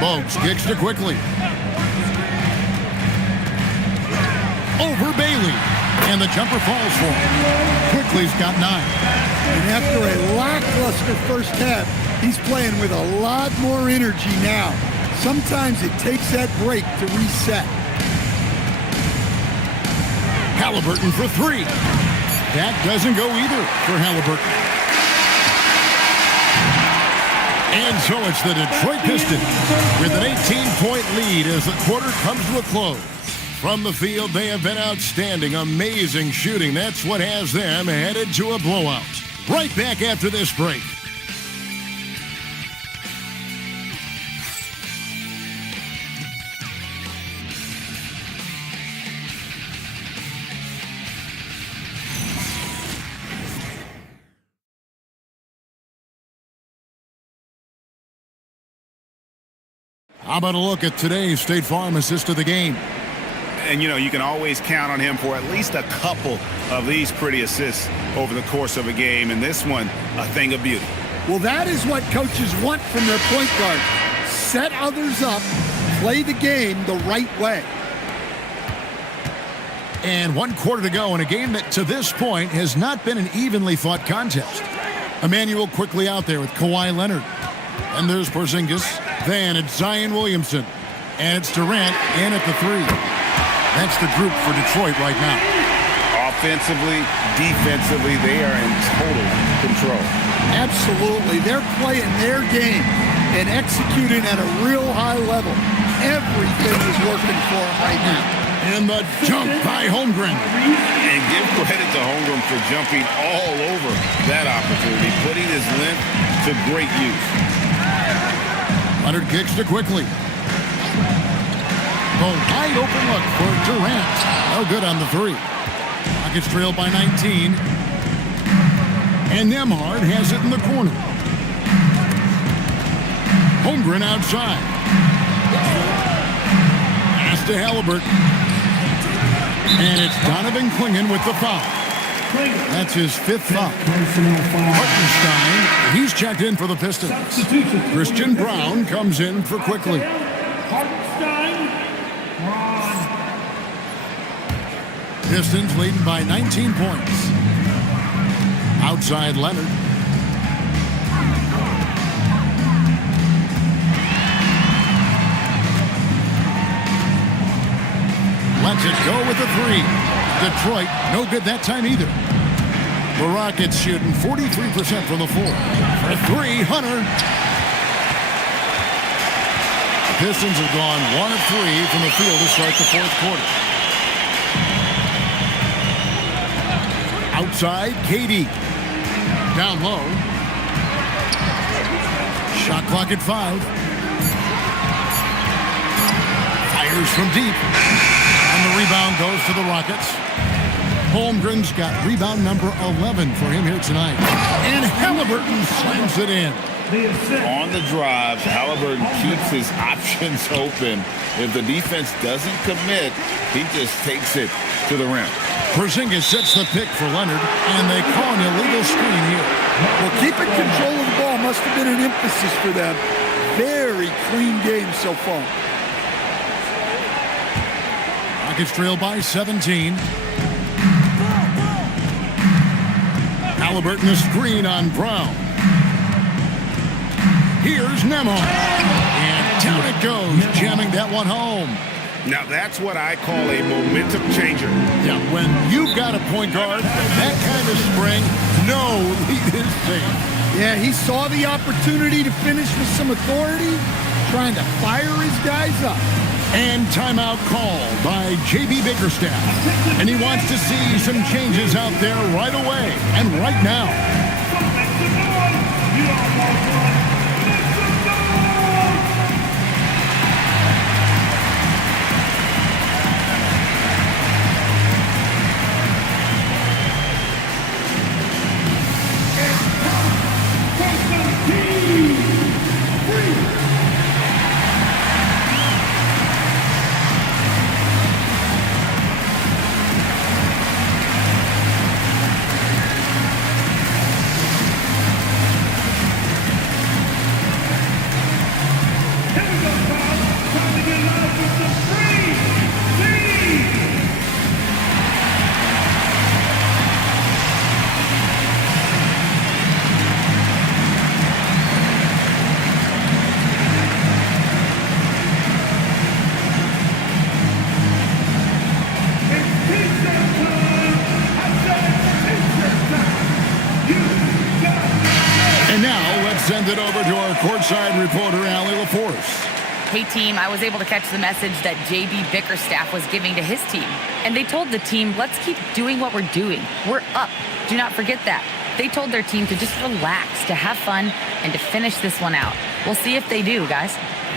Bogues kicks to Quickly. Over Bailey. And the jumper falls for him. Quickly's got 9. And after a lackluster first half, he's playing with a lot more energy now. Sometimes it takes that break to reset. Halliburton for 3. That doesn't go either for Halliburton. And so it's the Detroit Pistons with an 18-point lead as the quarter comes to a close. From the field, they have been outstanding. Amazing shooting. That's what has them headed to a blowout. Right back after this break. How about a look at today's State Farm assist of the game? And, you know, you can always count on him for at least a couple of these pretty assists over the course of a game. And this one, a thing of beauty. Well, that is what coaches want from their point guard. Set others up, play the game the right way. And 1 quarter to go in a game that to this point has not been an evenly fought contest. Emmanuel quickly out there with Kawhi Leonard. And there's Porzingis. Then it's Zion Williamson. And it's Durant in at the 3. That's the group for Detroit right now. Offensively, defensively, they are in total control. Absolutely. They're playing their game and executing at a real high level. Everything is working for him right now. And the jump by Holmgren. And give credit to Holmgren for jumping all over that opportunity, putting his length to great use. Leonard kicks to quickly. The wide open look for Durant. No good on the three. Rockets trail by 19. And Nembhard has it in the corner. Holmgren outside. Pass to Halliburton. And it's Donovan Clingan with the foul. That's his 5th foul. Hartenstein, he's checked in for the Pistons. Christian Brown comes in for quickly. Hartenstein, Braun. Pistons leading by 19 points. Outside Leonard. Lets it go with the three. Detroit, no good that time either. The Rockets shooting 43% from the floor. For three, Hunter. The Pistons have gone 1 of 3 from the field to start the fourth quarter. Outside, KD. Down low. Shot clock at 5. Fires from deep. And the rebound goes to the Rockets. Holmgren's got rebound number 11 for him here tonight. And Halliburton slams it in. On the drive, Halliburton keeps his options open. If the defense doesn't commit, he just takes it to the rim. Porzingis sets the pick for Leonard, and they call an illegal screen here. Well, keeping control of the ball must have been an emphasis for them. Very clean game so far. Rockets trail by 17. Halliburton a screen on Brown. Here's Nembhard. And down it goes, jamming that one home. Now that's what I call a momentum changer. Yeah, when you've got a point guard, that kind of spring, no lead is safe. Yeah, he saw the opportunity to finish with some authority, trying to fire his guys up. And timeout called by J.B. Bickerstaff. And he wants to see some changes out there right away and right now. Send it over to our courtside reporter, Allie LaForce. Hey, team, I was able to catch the message that J.B. Bickerstaff was giving to his team. And they told the team, let's keep doing what we're doing. We're up. Do not forget that. They told their team to just relax, to have fun, and to finish this one out. We'll see if they do, guys.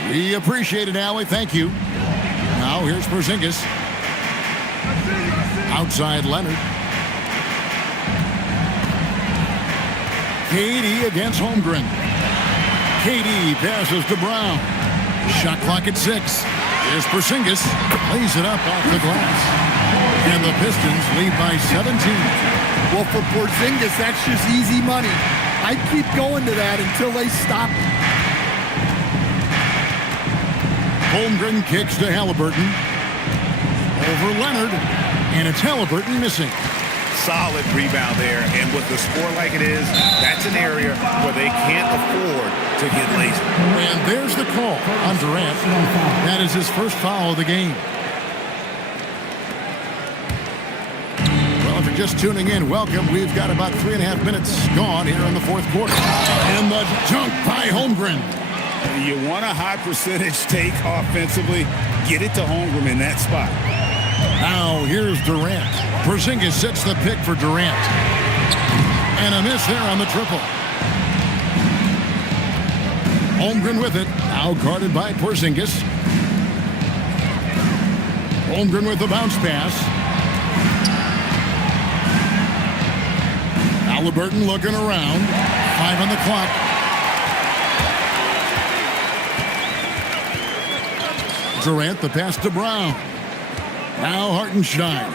We appreciate it, Allie. Thank you. Now here's Porzingis. Outside Leonard. KD against Holmgren. KD passes to Brown. Shot clock at 6. Here's Porzingis. Lays it up off the glass. And the Pistons lead by 17. Well, for Porzingis, that's just easy money. I'd keep going to that until they stop him. Holmgren kicks to Halliburton. Over Leonard. And it's Halliburton missing. Solid rebound there, and with the score like it is, that's an area where they can't afford to get lazy. And there's the call on Durant. That is his first foul of the game. Well, if you're just tuning in, welcome. We've got about 3.5 minutes gone here in the fourth quarter. And the dunk by Holmgren. You want a high percentage take offensively, get it to Holmgren in that spot. Now here's Durant. Porzingis sets the pick for Durant. And a miss there on the triple. Holmgren with it. Now guarded by Porzingis. Holmgren with the bounce pass. Halliburton looking around. 5 on the clock. Durant, the pass to Brown. Now Hartenstein.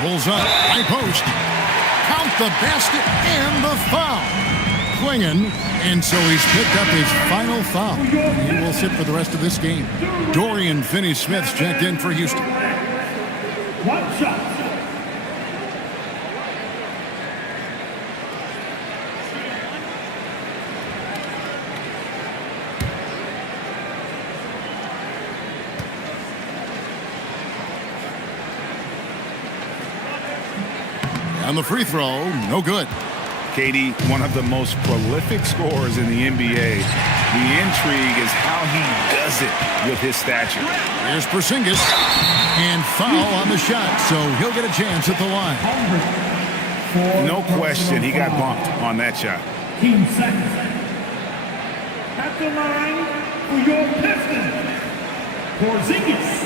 Pulls up, high post. Count the basket and the foul. Klingen, and so he's picked up his final foul. He will sit for the rest of this game. Dorian Finney-Smith's checked in for Houston. One shot. On the free throw, no good. KD, one of the most prolific scorers in the NBA. The intrigue is how he does it with his stature. Here's Porzingis, and foul on the shot, so he'll get a chance at the line. No question, he got bumped on that shot. 15 seconds. At the line for your Pistons, Porzingis.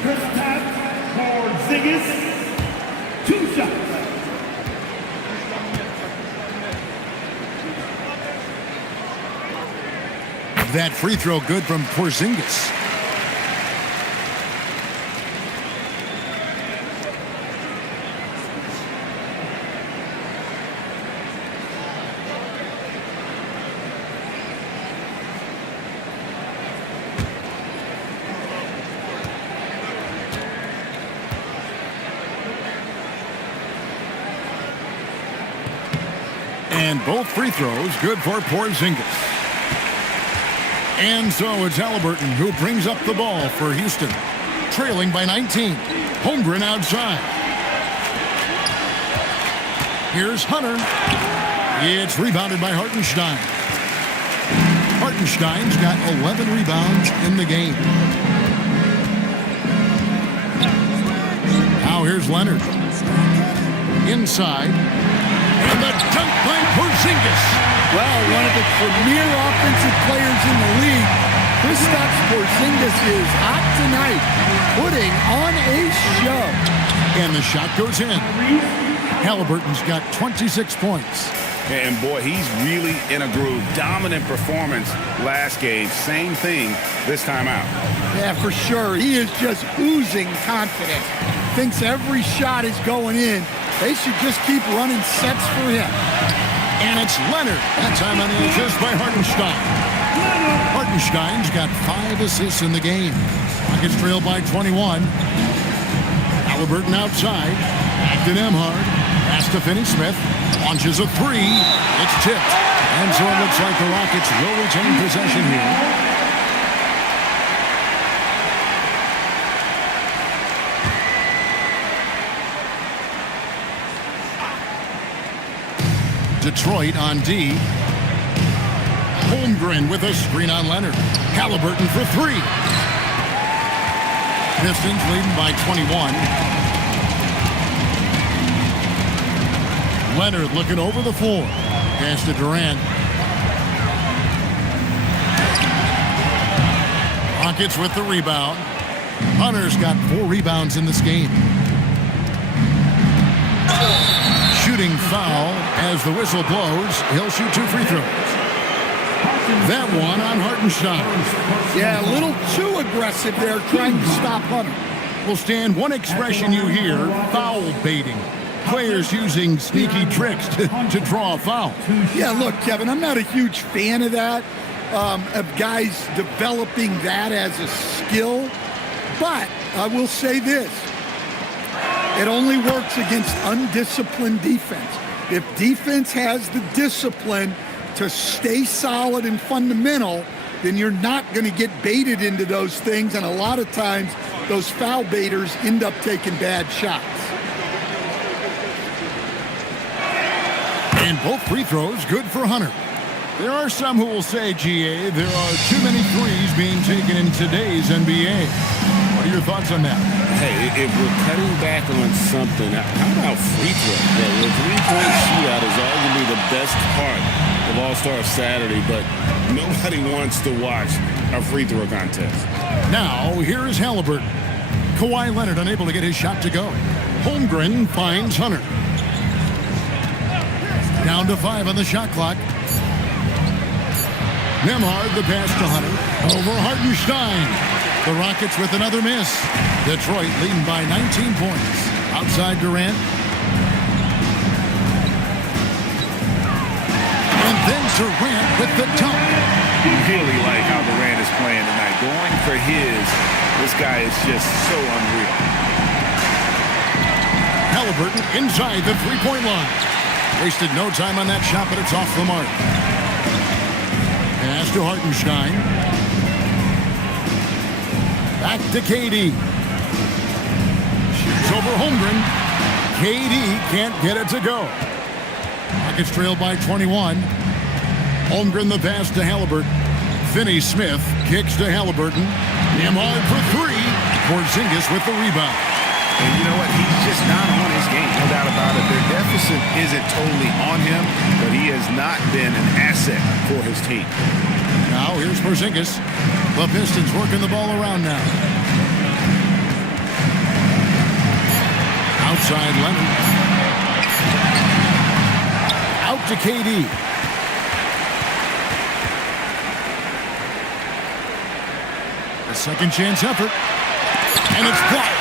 Kristaps Porzingis, 2 shots. That free throw good from Porzingis. And both free throws good for Porzingis. And so it's Halliburton who brings up the ball for Houston, trailing by 19. Holmgren outside. Here's Hunter. It's rebounded by Hartenstein. Hartenstein's got 11 rebounds in the game. Now here's Leonard. Inside. And the dunk by Porzingis. Well, one of the premier offensive players in the league, Kristaps Porzingis is hot tonight, putting on a show. And the shot goes in. Halliburton's got 26 points. And boy, he's really in a groove. Dominant performance last game. Same thing this time out. Yeah, for sure. He is just oozing confidence. Thinks every shot is going in. They should just keep running sets for him. And it's Leonard. That time on the assist by Hartenstein. Hartenstein's got 5 assists in the game. Rockets trail by 21. Halliburton outside. Back to Nembhard. Pass to Finney-Smith. Launches a 3. It's tipped. And so it looks like the Rockets will retain possession here. Detroit on D. Holmgren with a screen on Leonard. Halliburton for 3. Pistons leading by 21. Leonard looking over the floor. Pass to Durant. Rockets with the rebound. Hunter's got 4 rebounds in this game. Shooting foul as the whistle blows. He'll shoot 2 free throws. That one on Hartenstein. Yeah, a little too aggressive there trying to stop Hunter. Will stand one expression you hear, foul baiting. Players using sneaky tricks to draw a foul. Yeah, look, Kevin, I'm not a huge fan of that, of guys developing that as a skill. But I will say this. It only works against undisciplined defense. If defense has the discipline to stay solid and fundamental, then you're not going to get baited into those things. And a lot of times, those foul baiters end up taking bad shots. And both free throws good for Hunter. There are some who will say, GA, there are too many threes being taken in today's NBA. What are your thoughts on that? Hey, if we're cutting back on something, how about free throw? The three-point shootout is arguably the best part of All-Star Saturday, but nobody wants to watch a free throw contest. Now, here is Halliburton. Kawhi Leonard unable to get his shot to go. Holmgren finds Hunter. Down to 5 on the shot clock. Nembhard the pass to Hunter. Over Hartenstein. The Rockets with another miss. Detroit leading by 19 points. Outside Durant. And then Durant with the dunk. Really like how Durant is playing tonight. Going for his. This guy is just so unreal. Halliburton inside the three-point line. Wasted no time on that shot, but it's off the mark. Pass to Hartenstein. Back to KD. Shoots over Holmgren. KD can't get it to go. Rockets trail by 21. Holmgren the pass to Halliburton. Finney-Smith kicks to Halliburton. Nembhard for 3. Porzingis with the rebound. And you know what? He's just not on his game, no doubt about it. Their deficit isn't totally on him, but he has not been an asset for his team. Now here's Porzingis. The Pistons working the ball around now. Outside Leonard. Out to KD. A second chance effort. And it's blocked.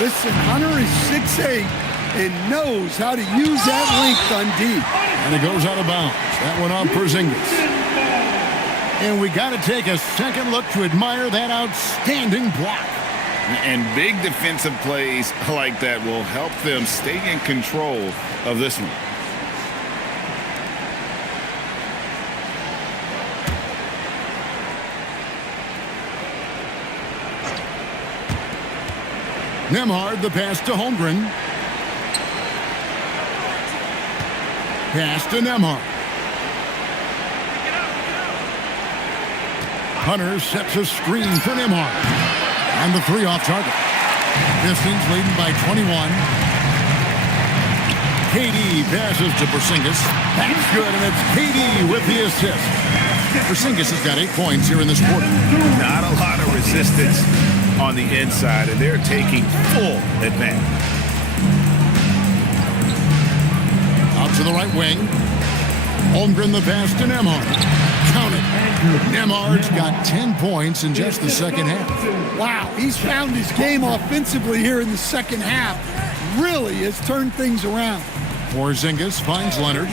Listen, Hunter is 6'8" and knows how to use that length on D. And it goes out of bounds. That one on Porzingis. And we got to take a second look to admire that outstanding block. And big defensive plays like that will help them stay in control of this one. Nembhard the pass to Holmgren. Pass to Nembhard. Hunter sets a screen for Nembhard. And the 3 off target. Pistons leading by 21. KD passes to Porzingis. That's good, and it's KD with the assist. Porzingis has got 8 points here in this quarter. Not a lot of resistance on the inside, and they're taking full advantage. Out to the right wing. Holmgren the pass to Nembhard. Count it. Nembhard's got 10 points in just the second half. Wow, he's found his game offensively here in the second half. Really has turned things around. Porzingis finds Leonard.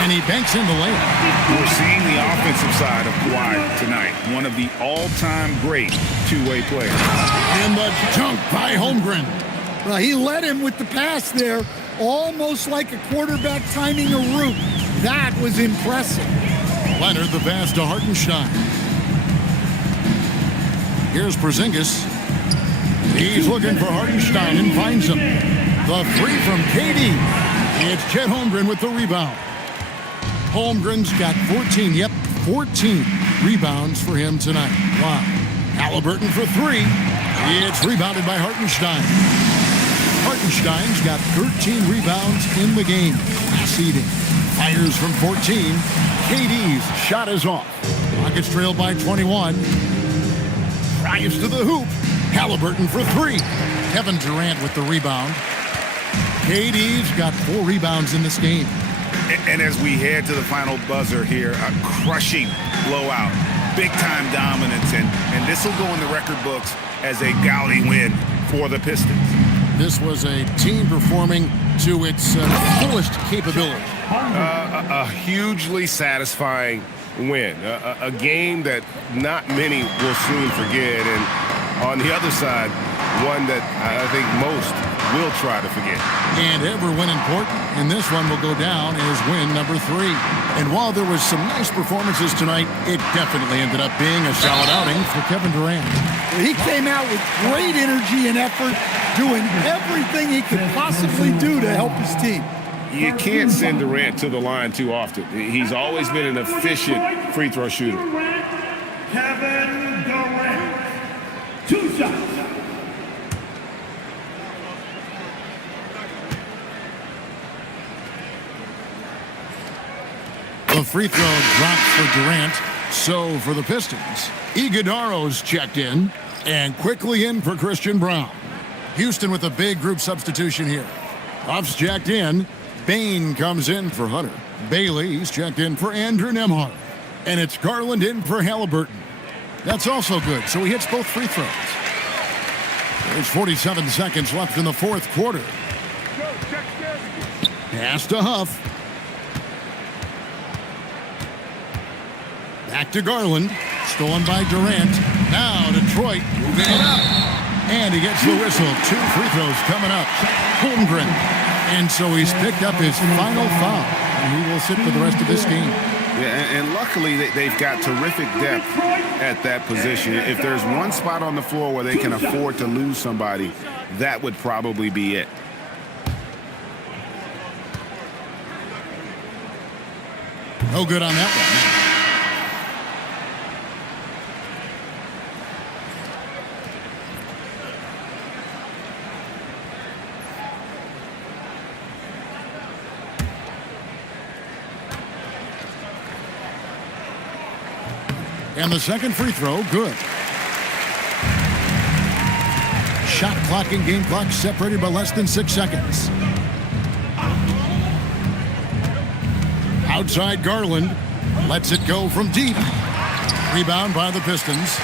And he banks in the layup. We're seeing the offensive side of Kawhi tonight. One of the all-time great two-way players. And the dunk by Holmgren. Well, he led him with the pass there, almost like a quarterback timing a route. That was impressive. Leonard the pass to Hartenstein. Here's Porzingis. He's looking for Hartenstein and finds him. The 3 from KD. It's Chet Holmgren with the rebound. Holmgren's got 14 rebounds for him tonight. Wow. Halliburton for 3. It's rebounded by Hartenstein. Hartenstein's got 13 rebounds in the game. Seeding. Fires from 14. KD's shot is off. Rockets trail by 21. Drives to the hoop. Halliburton for 3. Kevin Durant with the rebound. KD's got 4 rebounds in this game. And as we head to the final buzzer here, a crushing blowout, big-time dominance, and this will go in the record books as a gaudy win for the Pistons. This was a team performing to its fullest capability. A hugely satisfying win, a game that not many will soon forget. And on the other side, one that I think most will try to forget. And ever when important, and this one will go down as win number 3. And while there was some nice performances tonight, it definitely ended up being a solid outing for Kevin Durant. He came out with great energy and effort, doing everything he could possibly do to help his team. You can't send Durant to the line too often. He's always been an efficient free throw shooter. Kevin Durant. 2 shots. The free throw drops for Durant. So for the Pistons, Iguodaro's checked in, and quickly in for Christian Braun. Houston with a big group substitution here. Ruff's checked in. Bain comes in for Hunter. Bailey's checked in for Andrew Nembhard. And it's Garland in for Halliburton. That's also good, so he hits both free throws. There's 47 seconds left in the fourth quarter. Pass to Huff. Back to Garland. Stolen by Durant. Now Detroit moving it up. And he gets the whistle. 2 free throws coming up. Holmgren. And so he's picked up his final foul. And he will sit for the rest of this game. Yeah, and luckily they've got terrific depth at that position. If there's one spot on the floor where they can afford to lose somebody, that would probably be it. No good on that one. And the second free throw, good. Shot clock and game clock separated by less than 6 seconds. Outside Garland. Lets it go from deep. Rebound by the Pistons.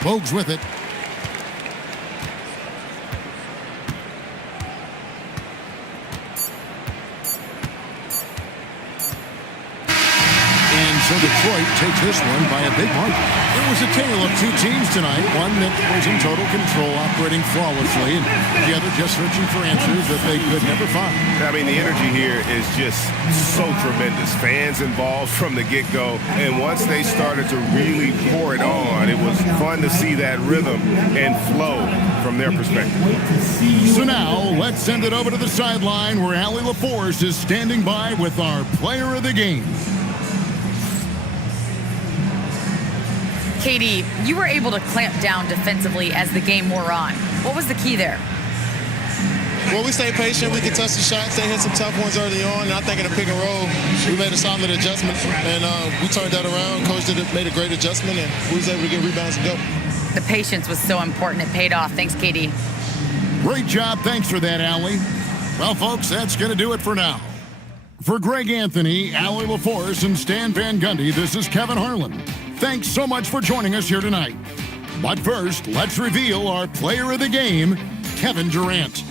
Bogues with it. So Detroit takes this one by a big margin. It was a tale of 2 teams tonight. One that was in total control, operating flawlessly, and the other just searching for answers that they could never find. I mean, the energy here is just so tremendous. Fans involved from the get-go, and once they started to really pour it on, it was fun to see that rhythm and flow from their perspective. So now, let's send it over to the sideline where Allie LaForce is standing by with our player of the game. KD, you were able to clamp down defensively as the game wore on. What was the key there? Well, we stayed patient. We could touch the shots. They hit some tough ones early on. And I think in the pick and roll, we made a solid adjustment. And we turned that around. Coach made a great adjustment, and we was able to get rebounds and go. The patience was so important. It paid off. Thanks, KD. Great job. Thanks for that, Allie. Well, folks, that's going to do it for now. For Greg Anthony, Allie LaForce, and Stan Van Gundy, this is Kevin Harlan. Thanks so much for joining us here tonight. But first, let's reveal our player of the game, Kevin Durant.